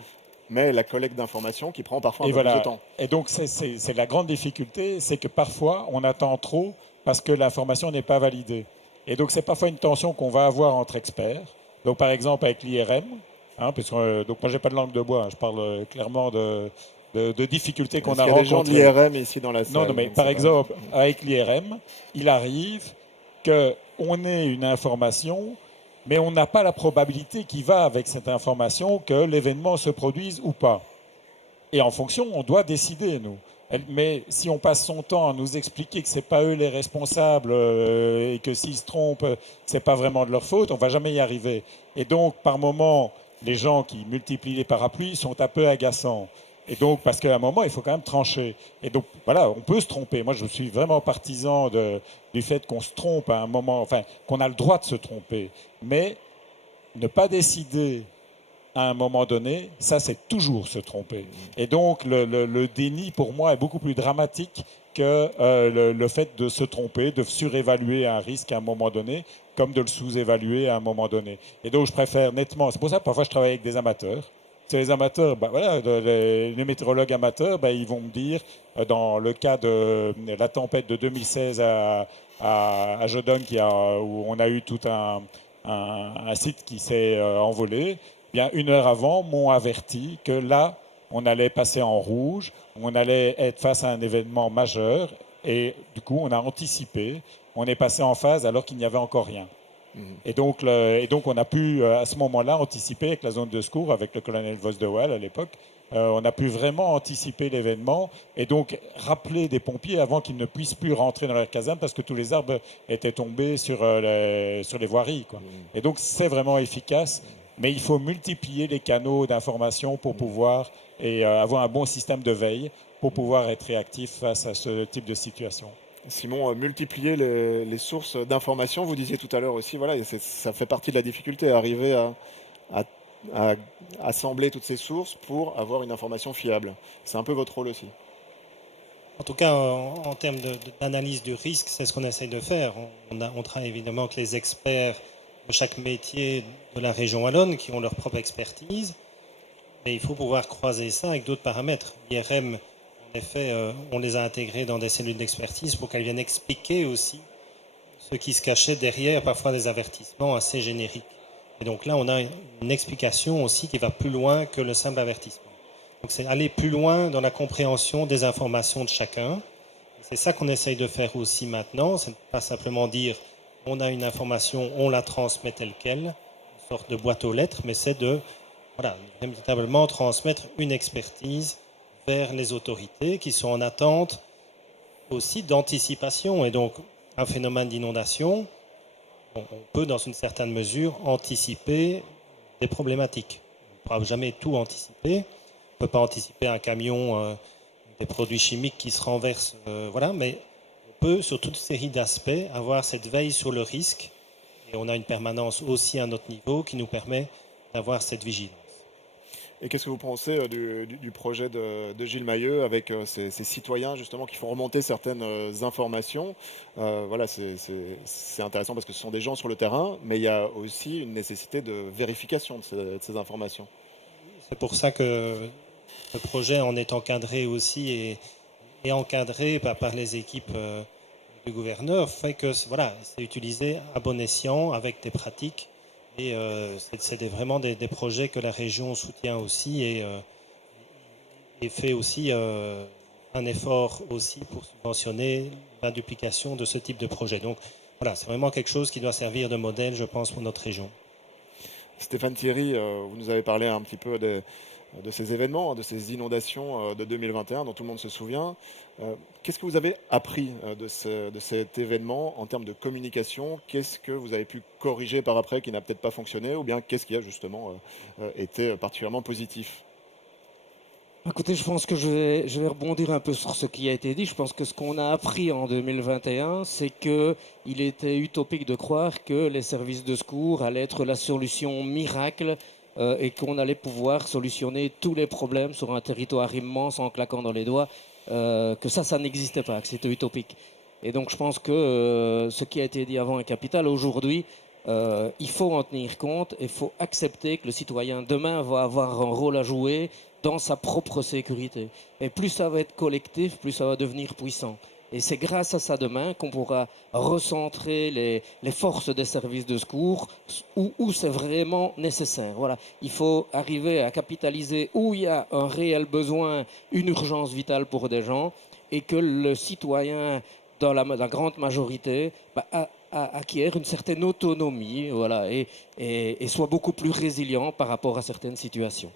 mais la collecte d'informations qui prend parfois un peu plus de temps. Et donc, c'est la grande difficulté, c'est que parfois, on attend trop parce que l'information n'est pas validée. Et donc, c'est parfois une tension qu'on va avoir entre experts. Donc, par exemple, avec l'IRM, donc moi, je n'ai pas de langue de bois, je parle clairement de difficultés qu'on a rencontrées. Il y a des gens de l'IRM ici dans la salle. Non, mais par exemple, avec l'IRM, il arrive qu'on ait une information, mais on n'a pas la probabilité qui va avec cette information que l'événement se produise ou pas. Et en fonction, on doit décider, nous. Mais si on passe son temps à nous expliquer que ce n'est pas eux les responsables et que s'ils se trompent, ce n'est pas vraiment de leur faute, on ne va jamais y arriver. Et donc, par moments, les gens qui multiplient les parapluies sont un peu agaçants. Et donc, parce qu'à un moment, il faut quand même trancher. Et donc, voilà, on peut se tromper. Moi, je suis vraiment partisan du fait qu'on se trompe à un moment, enfin, qu'on a le droit de se tromper. Mais ne pas décider à un moment donné, ça, c'est toujours se tromper. Et donc, le déni, pour moi, est beaucoup plus dramatique que le fait de se tromper, de surévaluer un risque à un moment donné, comme de le sous-évaluer à un moment donné. Et donc, je préfère nettement. C'est pour ça que parfois, je travaille avec des amateurs. C'est les amateurs, bah voilà, les météorologues amateurs, bah, ils vont me dire, dans le cas de la tempête de 2016 à Jodon, où on a eu tout un site qui s'est envolé, bien une heure avant, m'ont averti que là, on allait passer en rouge, on allait être face à un événement majeur, et du coup, on a anticipé, on est passé en phase alors qu'il n'y avait encore rien. Et donc, on a pu, à ce moment-là, anticiper avec la zone de secours, avec le colonel Vosdewal à l'époque. On a pu vraiment anticiper l'événement et donc rappeler des pompiers avant qu'ils ne puissent plus rentrer dans leur caserne parce que tous les arbres étaient tombés sur les voiries, quoi. Et donc, c'est vraiment efficace, mais il faut multiplier les canaux d'information pour pouvoir et avoir un bon système de veille pour pouvoir être réactif face à ce type de situation. Simon, multiplier les sources d'informations, vous disiez tout à l'heure aussi, voilà, ça fait partie de la difficulté, arriver à- à assembler toutes ces sources pour avoir une information fiable. C'est un peu votre rôle aussi. En tout cas, en termes d'analyse du risque, c'est ce qu'on essaye de faire. On travaille évidemment avec les experts de chaque métier de la région wallonne qui ont leur propre expertise, mais il faut pouvoir croiser ça avec d'autres paramètres. L'IRM, en effet, on les a intégrés dans des cellules d'expertise pour qu'elles viennent expliquer aussi ce qui se cachait derrière parfois des avertissements assez génériques. Et donc là, on a une explication aussi qui va plus loin que le simple avertissement. Donc c'est aller plus loin dans la compréhension des informations de chacun. C'est ça qu'on essaye de faire aussi maintenant. C'est pas simplement dire on a une information, on la transmet telle quelle, une sorte de boîte aux lettres, mais c'est de véritablement transmettre une expertise vers les autorités qui sont en attente aussi d'anticipation. Et donc, un phénomène d'inondation, on peut, dans une certaine mesure, anticiper des problématiques. On ne pourra jamais tout anticiper. On ne peut pas anticiper un camion, des produits chimiques qui se renversent, voilà, mais on peut, sur toute série d'aspects, avoir cette veille sur le risque. Et on a une permanence aussi à notre niveau qui nous permet d'avoir cette vigilance. Et qu'est-ce que vous pensez du projet de Gilles Mailleux avec ces citoyens justement qui font remonter certaines informations? Voilà, c'est intéressant parce que ce sont des gens sur le terrain, mais il y a aussi une nécessité de vérification de ces informations. C'est pour ça que le projet en est encadré aussi et encadré par les équipes du gouverneur, fait que voilà, c'est utilisé à bon escient avec des pratiques. Et c'est vraiment des projets que la région soutient aussi et fait aussi un effort aussi pour subventionner la duplication de ce type de projet. Donc voilà, c'est vraiment quelque chose qui doit servir de modèle, je pense, pour notre région. Stéphane Thierry, vous nous avez parlé un petit peu de ces événements, de ces inondations de 2021 dont tout le monde se souvient. Qu'est-ce que vous avez appris de cet événement en termes de communication? Qu'est-ce que vous avez pu corriger par après qui n'a peut-être pas fonctionné? Ou bien qu'est-ce qui a justement été particulièrement positif? Écoutez, je pense que je vais rebondir un peu sur ce qui a été dit. Je pense que ce qu'on a appris en 2021, c'est que il était utopique de croire que les services de secours allaient être la solution miracle et qu'on allait pouvoir solutionner tous les problèmes sur un territoire immense en claquant dans les doigts, que ça n'existait pas, que c'était utopique. Et donc je pense que ce qui a été dit avant est capital. Aujourd'hui, il faut en tenir compte et il faut accepter que le citoyen demain va avoir un rôle à jouer dans sa propre sécurité. Et plus ça va être collectif, plus ça va devenir puissant. Et c'est grâce à ça demain qu'on pourra recentrer les forces des services de secours où c'est vraiment nécessaire. Voilà. Il faut arriver à capitaliser où il y a un réel besoin, une urgence vitale pour des gens, et que le citoyen, dans la grande majorité, acquiert une certaine autonomie, voilà, et soit beaucoup plus résilient par rapport à certaines situations.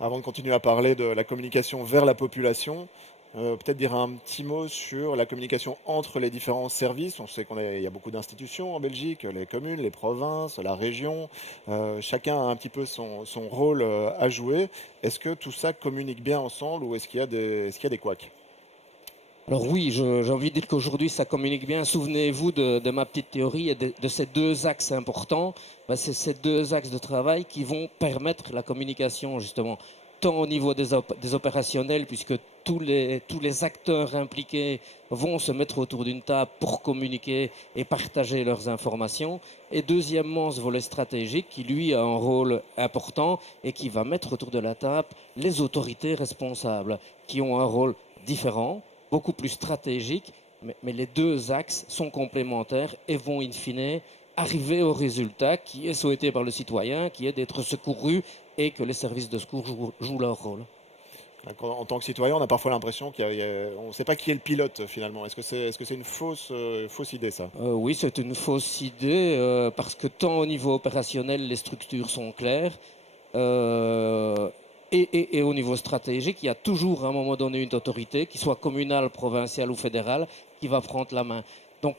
Avant de continuer à parler de la communication vers la population, Peut-être dire un petit mot sur la communication entre les différents services. On sait il y a beaucoup d'institutions en Belgique, les communes, les provinces, la région. Chacun a un petit peu son rôle à jouer. Est-ce que tout ça communique bien ensemble ou est-ce qu'il y a des couacs? Alors oui, j'ai envie de dire qu'aujourd'hui ça communique bien. Souvenez-vous de ma petite théorie et de ces deux axes importants. Ben, c'est ces deux axes de travail qui vont permettre la communication justement, tant au niveau des opérationnels, puisque tous les acteurs impliqués vont se mettre autour d'une table pour communiquer et partager leurs informations. Et deuxièmement, ce volet stratégique qui lui a un rôle important et qui va mettre autour de la table les autorités responsables, qui ont un rôle différent, beaucoup plus stratégique, mais les deux axes sont complémentaires et vont in fine arriver au résultat qui est souhaité par le citoyen, qui est d'être secouru et que les services de secours jouent leur rôle. En tant que citoyen, on a parfois l'impression on ne sait pas qui est le pilote finalement. Est-ce que c'est une fausse idée ça? Oui, c'est une fausse idée parce que tant au niveau opérationnel, les structures sont claires. euh, et au niveau stratégique, il y a toujours à un moment donné une autorité, qui soit communale, provinciale ou fédérale, qui va prendre la main. Donc,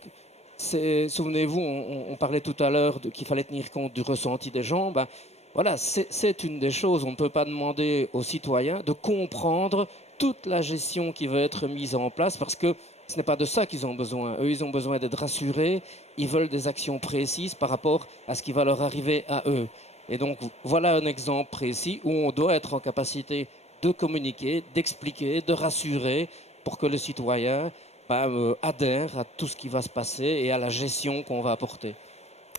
souvenez-vous, on parlait tout à l'heure qu'il fallait tenir compte du ressenti des gens. Ben, voilà, c'est une des choses. On ne peut pas demander aux citoyens de comprendre toute la gestion qui va être mise en place parce que ce n'est pas de ça qu'ils ont besoin. Eux, ils ont besoin d'être rassurés. Ils veulent des actions précises par rapport à ce qui va leur arriver à eux. Et donc, voilà un exemple précis où on doit être en capacité de communiquer, d'expliquer, de rassurer pour que le citoyen adhère à tout ce qui va se passer et à la gestion qu'on va apporter.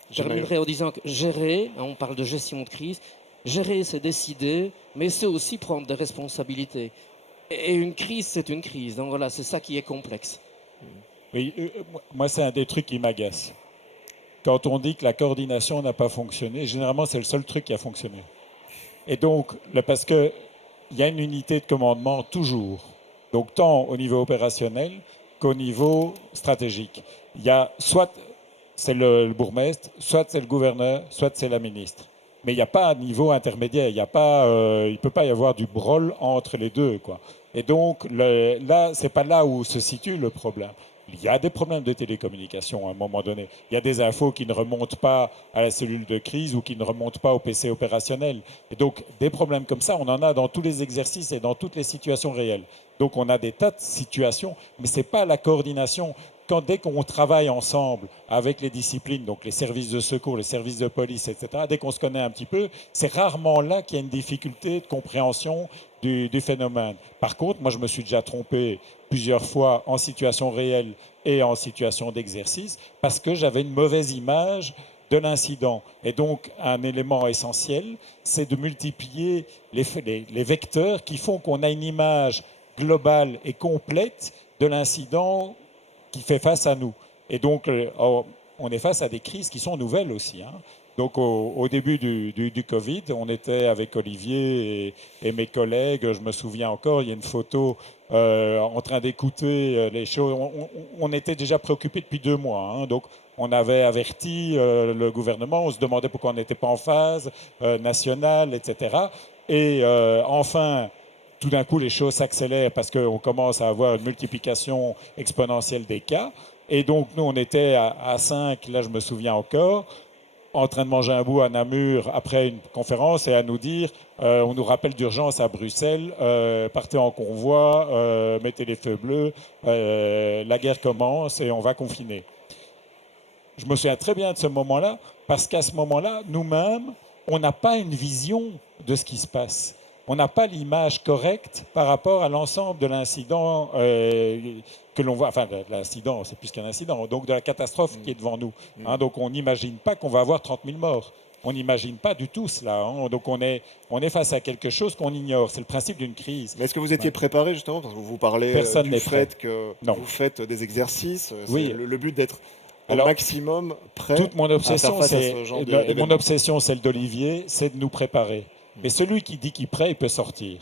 Je terminerai en disant que gérer, on parle de gestion de crise, gérer c'est décider, mais c'est aussi prendre des responsabilités. Et une crise, c'est une crise. Donc voilà, c'est ça qui est complexe. Oui, moi, c'est un des trucs qui m'agace. Quand on dit que la coordination n'a pas fonctionné, généralement, c'est le seul truc qui a fonctionné. Et donc, parce qu'il y a une unité de commandement toujours, donc tant au niveau opérationnel qu'au niveau stratégique. Il y a soit c'est le bourgmestre, soit c'est le gouverneur, soit c'est la ministre. Mais il n'y a pas un niveau intermédiaire, il ne peut pas y avoir du brol entre les deux, quoi. Et donc, là, ce n'est pas là où se situe le problème. Il y a des problèmes de télécommunication à un moment donné. Il y a des infos qui ne remontent pas à la cellule de crise ou qui ne remontent pas au PC opérationnel. Et donc, des problèmes comme ça, on en a dans tous les exercices et dans toutes les situations réelles. Donc, on a des tas de situations, mais ce n'est pas la coordination. Dès qu'on travaille ensemble avec les disciplines, donc les services de secours, les services de police, etc., dès qu'on se connaît un petit peu, c'est rarement là qu'il y a une difficulté de compréhension du phénomène. Par contre, moi, je me suis déjà trompé plusieurs fois en situation réelle et en situation d'exercice parce que j'avais une mauvaise image de l'incident. Et donc, un élément essentiel, c'est de multiplier les vecteurs qui font qu'on a une image globale et complète de l'incident qui fait face à nous. Et donc, on est face à des crises qui sont nouvelles aussi. Hein. Donc, au début du Covid, on était avec Olivier et mes collègues, je me souviens encore, il y a une photo en train d'écouter les choses. On était déjà préoccupés depuis 2 mois. Hein. Donc, on avait averti le gouvernement, on se demandait pourquoi on n'était pas en phase nationale, etc. Et enfin, tout d'un coup, les choses s'accélèrent parce qu'on commence à avoir une multiplication exponentielle des cas. Et donc, nous, on était à 5, là, je me souviens encore, en train de manger un bout à Namur après une conférence et à nous dire on nous rappelle d'urgence à Bruxelles, partez en convoi, mettez les feux bleus, la guerre commence et on va confiner. Je me souviens très bien de ce moment-là parce qu'à ce moment-là, nous-mêmes, on n'a pas une vision de ce qui se passe. On n'a pas l'image correcte par rapport à l'ensemble de l'incident que l'on voit. Enfin, l'incident, c'est plus qu'un incident, donc de la catastrophe qui est devant nous. Hein, donc on n'imagine pas qu'on va avoir 30 000 morts. On n'imagine pas du tout cela. Hein. Donc on est face à quelque chose qu'on ignore. C'est le principe d'une crise. Mais est-ce que vous étiez préparé justement? Parce que vous parlez du fait que vous faites des exercices. Oui. Le but d'être au maximum prêt toute mon obsession, à faire face à ce genre d'événement. Mon obsession, celle d'Olivier, c'est de nous préparer. Mais celui qui dit qu'il est prêt, il peut sortir.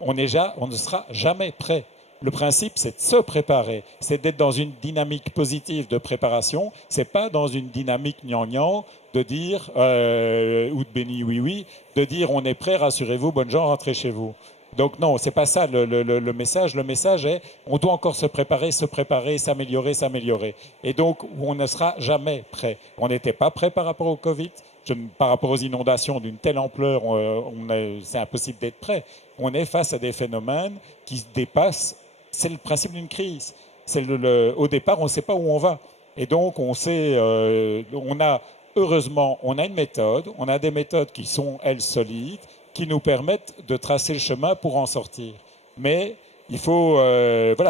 On ne sera jamais prêt. Le principe, c'est de se préparer, c'est d'être dans une dynamique positive de préparation. C'est pas dans une dynamique gnangnan de dire ou de béni oui oui, de dire on est prêt, rassurez-vous, bonnes gens, rentrez chez vous. Donc non, c'est pas ça le message. Le message est, on doit encore se préparer, s'améliorer, s'améliorer. Et donc, on ne sera jamais prêt. On n'était pas prêt par rapport au Covid. Par rapport aux inondations d'une telle ampleur, c'est impossible d'être prêt. On est face à des phénomènes qui dépassent. C'est le principe d'une crise. Au départ, on ne sait pas où on va. Et donc, heureusement, on a une méthode. On a des méthodes qui sont, elles, solides, qui nous permettent de tracer le chemin pour en sortir. Mais il faut,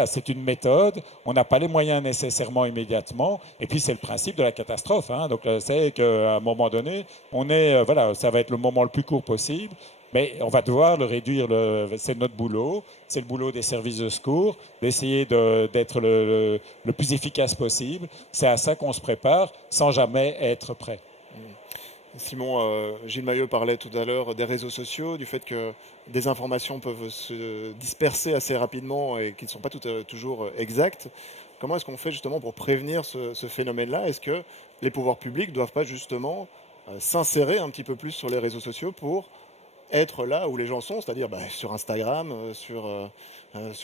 c'est une méthode, on n'a pas les moyens nécessairement immédiatement, et puis c'est le principe de la catastrophe. Donc c'est qu'à un moment donné, ça va être le moment le plus court possible, mais on va devoir le réduire, c'est notre boulot, c'est le boulot des services de secours, d'essayer d'être le plus efficace possible. C'est à ça qu'on se prépare sans jamais être prêt. Simon, Gilles Maillot parlait tout à l'heure des réseaux sociaux, du fait que des informations peuvent se disperser assez rapidement et qui ne sont pas toujours exactes. Comment est-ce qu'on fait justement pour prévenir ce phénomène-là? Est-ce que les pouvoirs publics ne doivent pas justement s'insérer un petit peu plus sur les réseaux sociaux pour être là où les gens sont, c'est-à-dire sur Instagram, sur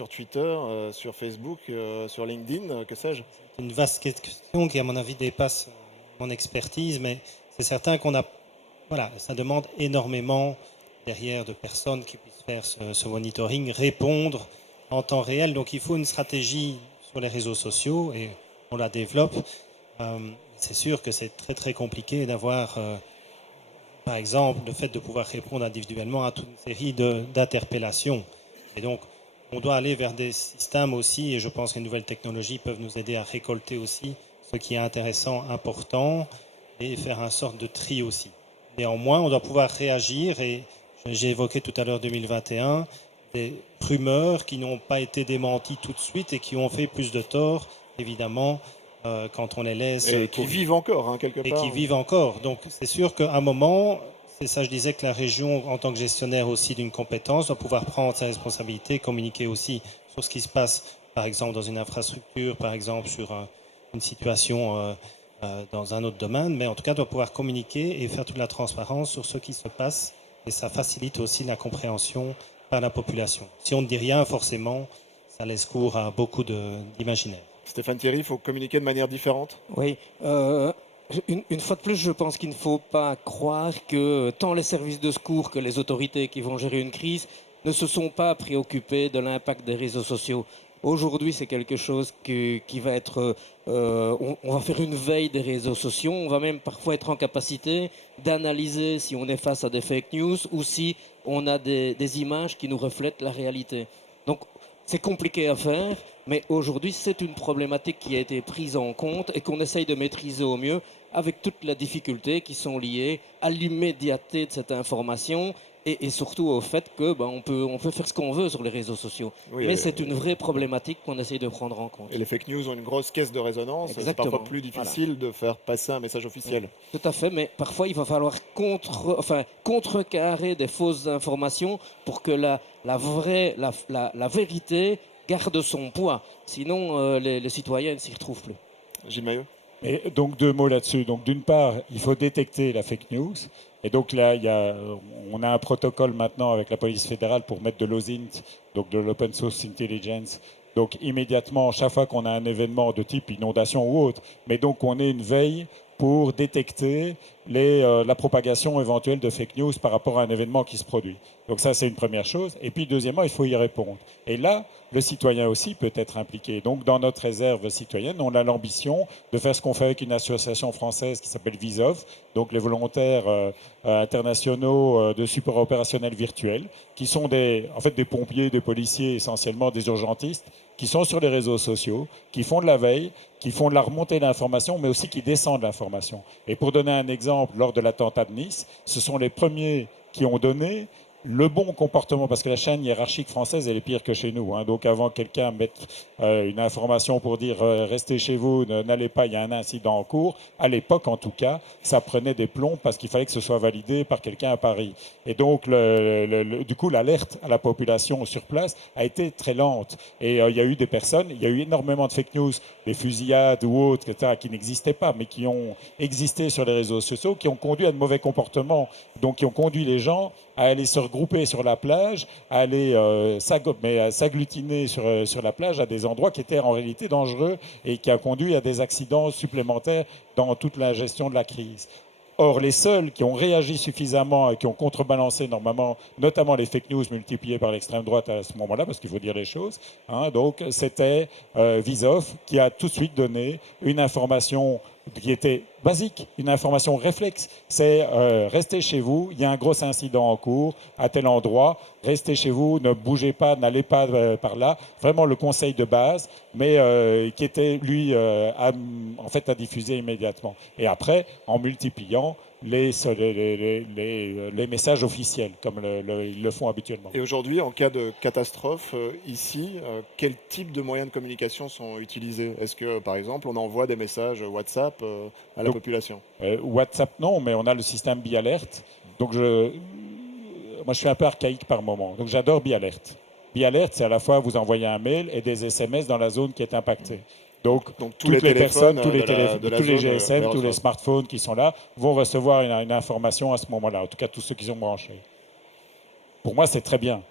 Twitter, sur Facebook, sur LinkedIn, que sais-je? C'est une vaste question qui, à mon avis, dépasse mon expertise, mais c'est certain ça demande énormément derrière de personnes qui puissent faire ce monitoring, répondre en temps réel. Donc il faut une stratégie sur les réseaux sociaux et on la développe. C'est sûr que c'est très très compliqué d'avoir, par exemple, le fait de pouvoir répondre individuellement à toute une série d'interpellations. Et donc on doit aller vers des systèmes aussi, et je pense que les nouvelles technologies peuvent nous aider à récolter aussi ce qui est intéressant, important, et faire une sorte de tri aussi. Néanmoins, on doit pouvoir réagir, et j'ai évoqué tout à l'heure 2021, des rumeurs qui n'ont pas été démenties tout de suite et qui ont fait plus de tort, évidemment, quand on les laisse... Et qui vivent encore, quelque part. Et qui vivent encore. Donc c'est sûr qu'à un moment, c'est ça je disais, que la région, en tant que gestionnaire aussi d'une compétence, doit pouvoir prendre ses responsabilités, communiquer aussi sur ce qui se passe, par exemple, dans une infrastructure, par exemple, sur une situation... dans un autre domaine, mais en tout cas doit pouvoir communiquer et faire toute la transparence sur ce qui se passe, et ça facilite aussi la compréhension par la population. Si on ne dit rien, forcément, ça laisse cours à beaucoup d'imaginaire. Stéphane Thierry, il faut communiquer de manière différente? Oui, une fois de plus, je pense qu'il ne faut pas croire que tant les services de secours que les autorités qui vont gérer une crise ne se sont pas préoccupés de l'impact des réseaux sociaux. Aujourd'hui, c'est quelque chose qui va être... on va faire une veille des réseaux sociaux, on va même parfois être en capacité d'analyser si on est face à des fake news ou si on a des images qui nous reflètent la réalité. Donc, c'est compliqué à faire, mais aujourd'hui, c'est une problématique qui a été prise en compte et qu'on essaye de maîtriser au mieux avec toutes les difficultés qui sont liées à l'immédiateté de cette information et surtout au fait que on peut faire ce qu'on veut sur les réseaux sociaux. Oui, mais c'est une vraie problématique qu'on essaye de prendre en compte. Et les fake news ont une grosse caisse de résonance. C'est parfois plus difficile de faire passer un message officiel. Tout à fait, mais parfois il va falloir contrecarrer des fausses informations pour que la vérité garde son poids. Sinon, les citoyens ne s'y retrouvent plus. Gilles Maillot? Et donc 2 mots là-dessus. Donc d'une part, il faut détecter la fake news. Et donc là, on a un protocole maintenant avec la police fédérale pour mettre de l'OSINT, donc de l'Open Source Intelligence. Donc immédiatement, chaque fois qu'on a un événement de type inondation ou autre, mais donc on ait une veille pour détecter la propagation éventuelle de fake news par rapport à un événement qui se produit. Donc ça, c'est une première chose. Et puis deuxièmement, il faut y répondre. Et là, le citoyen aussi peut être impliqué. Donc dans notre réserve citoyenne, on a l'ambition de faire ce qu'on fait avec une association française qui s'appelle VISOV, donc les volontaires internationaux de support opérationnel virtuel, qui sont des pompiers, des policiers, essentiellement des urgentistes, qui sont sur les réseaux sociaux, qui font de la veille, qui font de la remontée d'informations, mais aussi qui descendent l'information. Et pour donner un exemple, lors de l'attentat de Nice, ce sont les premiers qui ont donné le bon comportement, parce que la chaîne hiérarchique française, elle est pire que chez nous. Donc avant que quelqu'un mette une information pour dire restez chez vous, n'allez pas, il y a un incident en cours, à l'époque en tout cas, ça prenait des plombs parce qu'il fallait que ce soit validé par quelqu'un à Paris. Et donc du coup, l'alerte à la population sur place a été très lente. Et il y a eu des personnes, il y a eu énormément de fake news, des fusillades ou autres, etc., qui n'existaient pas, mais qui ont existé sur les réseaux sociaux, qui ont conduit à de mauvais comportements, donc qui ont conduit les gens à aller se regroupés sur la plage, à aller s'agglutiner sur la plage à des endroits qui étaient en réalité dangereux et qui a conduit à des accidents supplémentaires dans toute la gestion de la crise. Or, les seuls qui ont réagi suffisamment et qui ont contrebalancé normalement, notamment les fake news multipliées par l'extrême droite à ce moment-là, parce qu'il faut dire les choses, donc c'était Vizov qui a tout de suite donné une information qui était basique, une information réflexe. C'est restez chez vous, il y a un gros incident en cours à tel endroit, restez chez vous, ne bougez pas, n'allez pas par là. Vraiment le conseil de base, mais qui était lui en fait à diffuser immédiatement. Et après, en multipliant les messages officiels, comme ils le font habituellement. Et aujourd'hui, en cas de catastrophe, ici, quel type de moyens de communication sont utilisés? Est-ce que, par exemple, on envoie des messages WhatsApp à la population? WhatsApp, non, mais on a le système BeAlert. Donc, moi, je suis un peu archaïque par moment. Donc, j'adore BeAlert. BeAlert, c'est à la fois vous envoyez un mail et des SMS dans la zone qui est impactée. Donc tous les personnes, tous de les zone, GSM, tous les smartphones qui sont là vont recevoir une information à ce moment-là. En tout cas, tous ceux qui sont branchés. Pour moi, c'est très bien.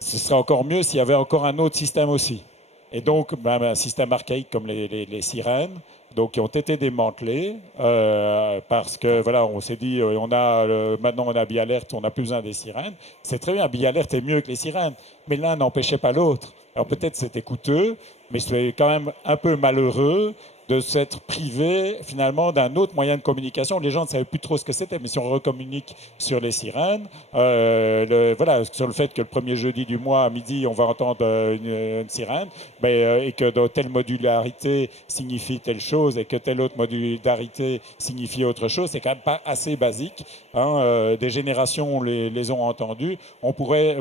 Ce serait encore mieux s'il y avait encore un autre système aussi. Et donc, un système archaïque comme les sirènes, donc, qui ont été démantelés parce que voilà, on s'est dit, maintenant on a BeAlert, on n'a plus besoin des sirènes. C'est très bien, BeAlert est mieux que les sirènes, mais l'un n'empêchait pas l'autre. Alors peut-être c'était coûteux, mais c'est quand même un peu malheureux de s'être privé finalement d'un autre moyen de communication. Les gens ne savaient plus trop ce que c'était, mais si on recommunique sur les sirènes, voilà, sur le fait que le premier jeudi du mois à midi, on va entendre une sirène, et que telle modularité signifie telle chose et que telle autre modularité signifie autre chose, c'est quand même pas assez basique. Des générations les ont entendus. On pourrait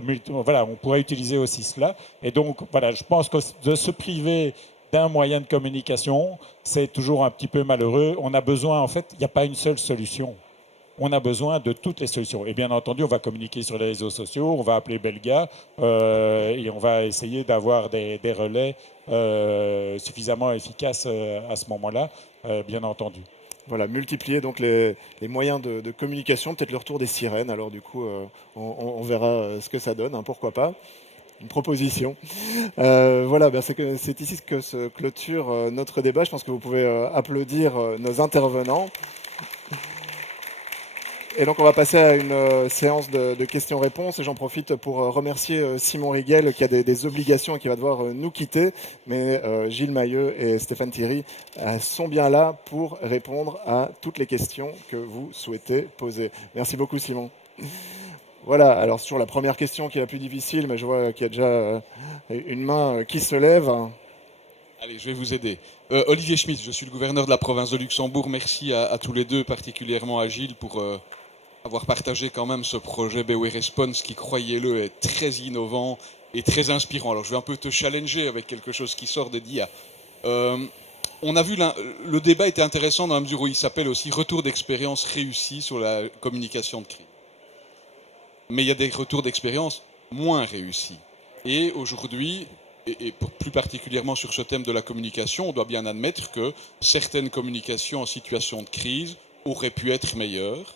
utiliser aussi cela. Et donc, voilà, je pense que de se priver d'un moyen de communication, c'est toujours un petit peu malheureux. On a besoin, en fait, il n'y a pas une seule solution. On a besoin de toutes les solutions. Et bien entendu, on va communiquer sur les réseaux sociaux, on va appeler Belga et on va essayer d'avoir des relais suffisamment efficaces à ce moment-là, bien entendu. Voilà, multiplier donc les moyens de communication, peut-être le retour des sirènes. Alors du coup, on verra ce que ça donne, pourquoi pas. Une proposition. Voilà, c'est ici que se clôture notre débat. Je pense que vous pouvez applaudir nos intervenants. Et donc on va passer à une séance de questions-réponses. Et j'en profite pour remercier Simon Riguel qui a des obligations et qui va devoir nous quitter. Mais Gilles Mailleux et Stéphane Thierry sont bien là pour répondre à toutes les questions que vous souhaitez poser. Merci beaucoup Simon. Voilà, alors sur la première question qui est la plus difficile, mais je vois qu'il y a déjà une main qui se lève. Allez, je vais vous aider. Olivier Schmitt, je suis le gouverneur de la province de Luxembourg. Merci à tous les deux, particulièrement à Gilles, pour avoir partagé quand même ce projet BOE Response qui, croyez-le, est très innovant et très inspirant. Alors je vais un peu te challenger avec quelque chose qui sort des DIA. On a vu, le débat était intéressant dans la mesure où il s'appelle aussi retour d'expérience réussie sur la communication de crise. Mais il y a des retours d'expérience moins réussis. Et aujourd'hui, et plus particulièrement sur ce thème de la communication, on doit bien admettre que certaines communications en situation de crise auraient pu être meilleures,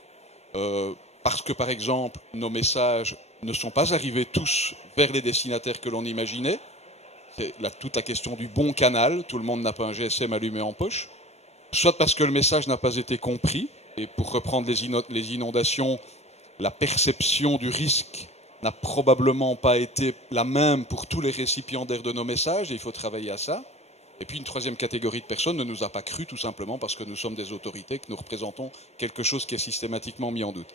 parce que par exemple, nos messages ne sont pas arrivés tous vers les destinataires que l'on imaginait. C'est toute la question du bon canal, tout le monde n'a pas un GSM allumé en poche, soit parce que le message n'a pas été compris, et pour reprendre les inondations, la perception du risque n'a probablement pas été la même pour tous les récipiendaires de nos messages, et il faut travailler à ça. Et puis une troisième catégorie de personnes ne nous a pas cru, tout simplement parce que nous sommes des autorités, que nous représentons quelque chose qui est systématiquement mis en doute.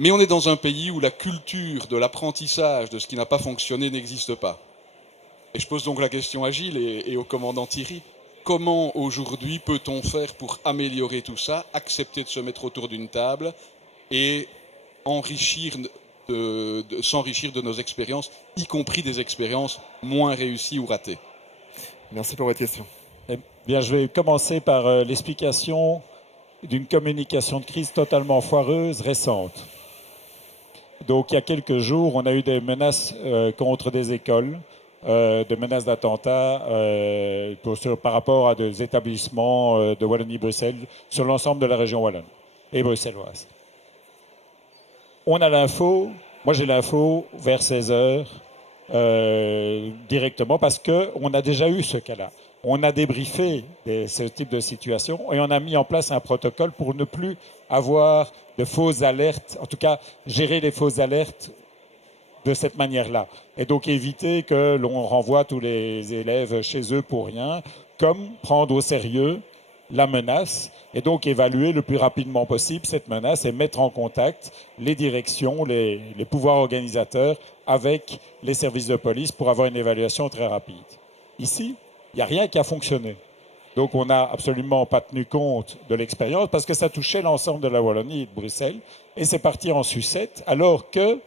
Mais on est dans un pays où la culture de l'apprentissage de ce qui n'a pas fonctionné n'existe pas. Et je pose donc la question à Gilles et au commandant Thierry. Comment aujourd'hui peut-on faire pour améliorer tout ça, accepter de se mettre autour d'une table et s'enrichir de nos expériences, y compris des expériences moins réussies ou ratées? Merci pour votre question. Eh bien, je vais commencer par l'explication d'une communication de crise totalement foireuse récente. Donc, il y a quelques jours, on a eu des menaces contre des écoles, des menaces d'attentats par rapport à des établissements de Wallonie-Bruxelles sur l'ensemble de la région wallonne et bruxelloise. On a l'info, moi j'ai l'info vers 16 heures directement parce qu'on a déjà eu ce cas-là. On a débriefé ce type de situation et on a mis en place un protocole pour ne plus avoir de fausses alertes, en tout cas gérer les fausses alertes de cette manière-là. Et donc éviter que l'on renvoie tous les élèves chez eux pour rien, comme prendre au sérieux la menace et donc évaluer le plus rapidement possible cette menace et mettre en contact les directions, les pouvoirs organisateurs avec les services de police pour avoir une évaluation très rapide. Ici, il n'y a rien qui a fonctionné. Donc on n'a absolument pas tenu compte de l'expérience parce que ça touchait l'ensemble de la Wallonie et de Bruxelles et c'est parti en sucette alors que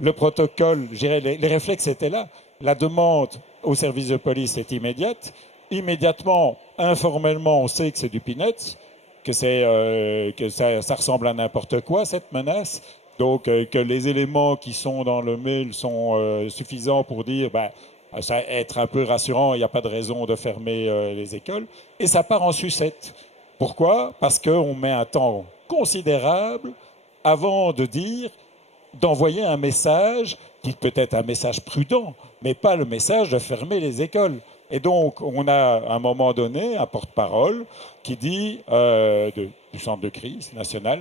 le protocole, je dirais, les réflexes étaient là. La demande au service de police est immédiate. Immédiatement, informellement, on sait que c'est du peanuts, que ça ressemble à n'importe quoi, cette menace. Donc, que les éléments qui sont dans le mail sont suffisants pour dire ça va être un peu rassurant, il n'y a pas de raison de fermer les écoles. Et ça part en sucette. Pourquoi? Parce qu'on met un temps considérable avant de dire d'envoyer un message qui peut être un message prudent, mais pas le message de fermer les écoles. Et donc, on a à un moment donné un porte-parole qui dit, du centre de crise national,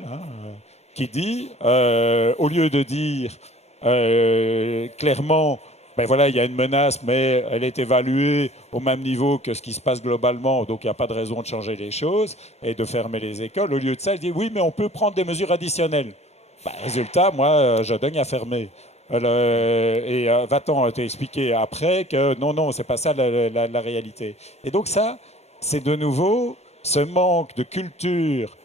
qui dit, au lieu de dire clairement, ben voilà, il y a une menace, mais elle est évaluée au même niveau que ce qui se passe globalement, donc il n'y a pas de raison de changer les choses et de fermer les écoles. Au lieu de ça, il dit, oui, mais on peut prendre des mesures additionnelles. Résultat, moi, je donne à fermer. Va-t-on t'expliquer après que non, c'est pas ça la réalité. Et donc ça, c'est de nouveau ce manque de culture,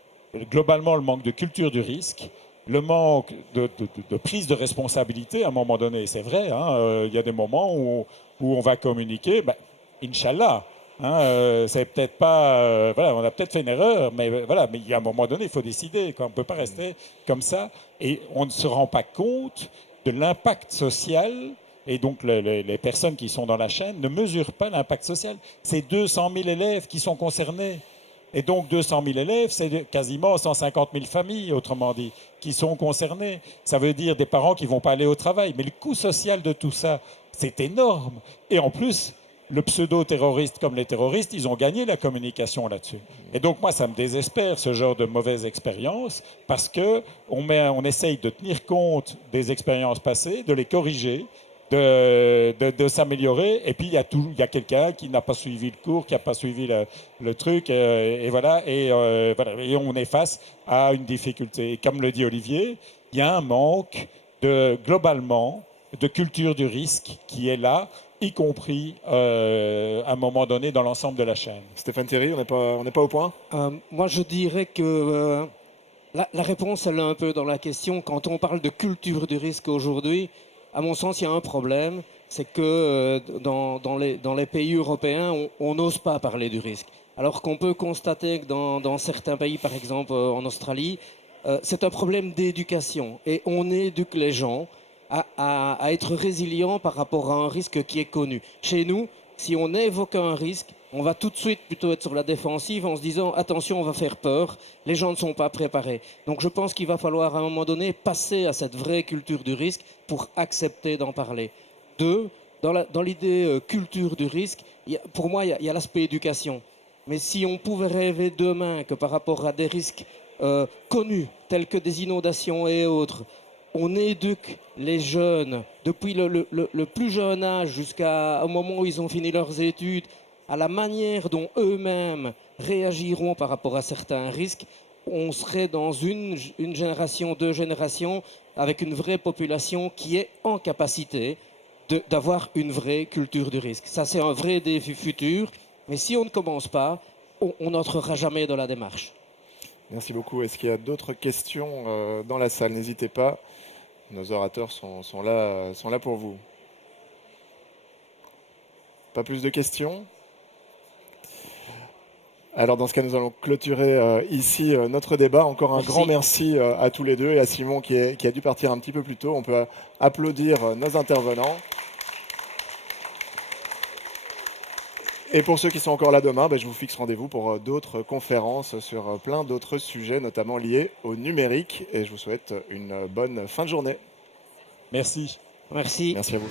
globalement le manque de culture du risque, le manque de prise de responsabilité à un moment donné. C'est vrai, il y a des moments où on va communiquer, Inch'Allah. C'est peut-être pas, on a peut-être fait une erreur, mais mais il y a un moment donné, il faut décider. On ne peut pas rester comme ça, et on ne se rend pas compte de l'impact social. Et donc les personnes qui sont dans la chaîne ne mesurent pas l'impact social. C'est 200 000 élèves qui sont concernés. Et donc 200 000 élèves, c'est quasiment 150 000 familles, autrement dit, qui sont concernées. Ça veut dire des parents qui ne vont pas aller au travail. Mais le coût social de tout ça, c'est énorme. Et en plus, le pseudo-terroriste comme les terroristes, ils ont gagné la communication là-dessus. Et donc moi, ça me désespère, ce genre de mauvaise expérience, parce qu'on essaye de tenir compte des expériences passées, de les corriger, de s'améliorer, et puis il y a quelqu'un qui n'a pas suivi le cours, qui n'a pas suivi le truc, et on est face à une difficulté. Et comme le dit Olivier, il y a un manque globalement de culture du risque qui est là, y compris à un moment donné dans l'ensemble de la chaîne. Stéphane Thierry, on n'est pas au point? Moi, je dirais que la réponse, elle est un peu dans la question. Quand on parle de culture du risque aujourd'hui, à mon sens, il y a un problème. C'est que dans les pays européens, on n'ose pas parler du risque. Alors qu'on peut constater que dans certains pays, par exemple en Australie, c'est un problème d'éducation. Et on éduque les gens à être résilients par rapport à un risque qui est connu. Chez nous, si on évoque un risque, on va tout de suite plutôt être sur la défensive en se disant attention, on va faire peur, les gens ne sont pas préparés. Donc je pense qu'il va falloir à un moment donné passer à cette vraie culture du risque pour accepter d'en parler. Deux, dans l'idée culture du risque, pour moi, il y a l'aspect éducation. Mais si on pouvait rêver demain que par rapport à des risques connus, tels que des inondations et autres, on éduque les jeunes depuis le plus jeune âge jusqu'au moment où ils ont fini leurs études, à la manière dont eux-mêmes réagiront par rapport à certains risques, on serait dans une génération, 2 générations, avec une vraie population qui est en capacité d'avoir une vraie culture du risque. Ça, c'est un vrai défi futur, mais si on ne commence pas, on n'entrera jamais dans la démarche. Merci beaucoup. Est-ce qu'il y a d'autres questions dans la salle? N'hésitez pas. Nos orateurs sont là pour vous. Pas plus de questions? Alors dans ce cas, nous allons clôturer ici notre débat. Encore un grand merci à tous les deux et à Simon qui a dû partir un petit peu plus tôt. On peut applaudir nos intervenants. Et pour ceux qui sont encore là demain, je vous fixe rendez-vous pour d'autres conférences sur plein d'autres sujets, notamment liés au numérique. Et je vous souhaite une bonne fin de journée. Merci. Merci. Merci à vous.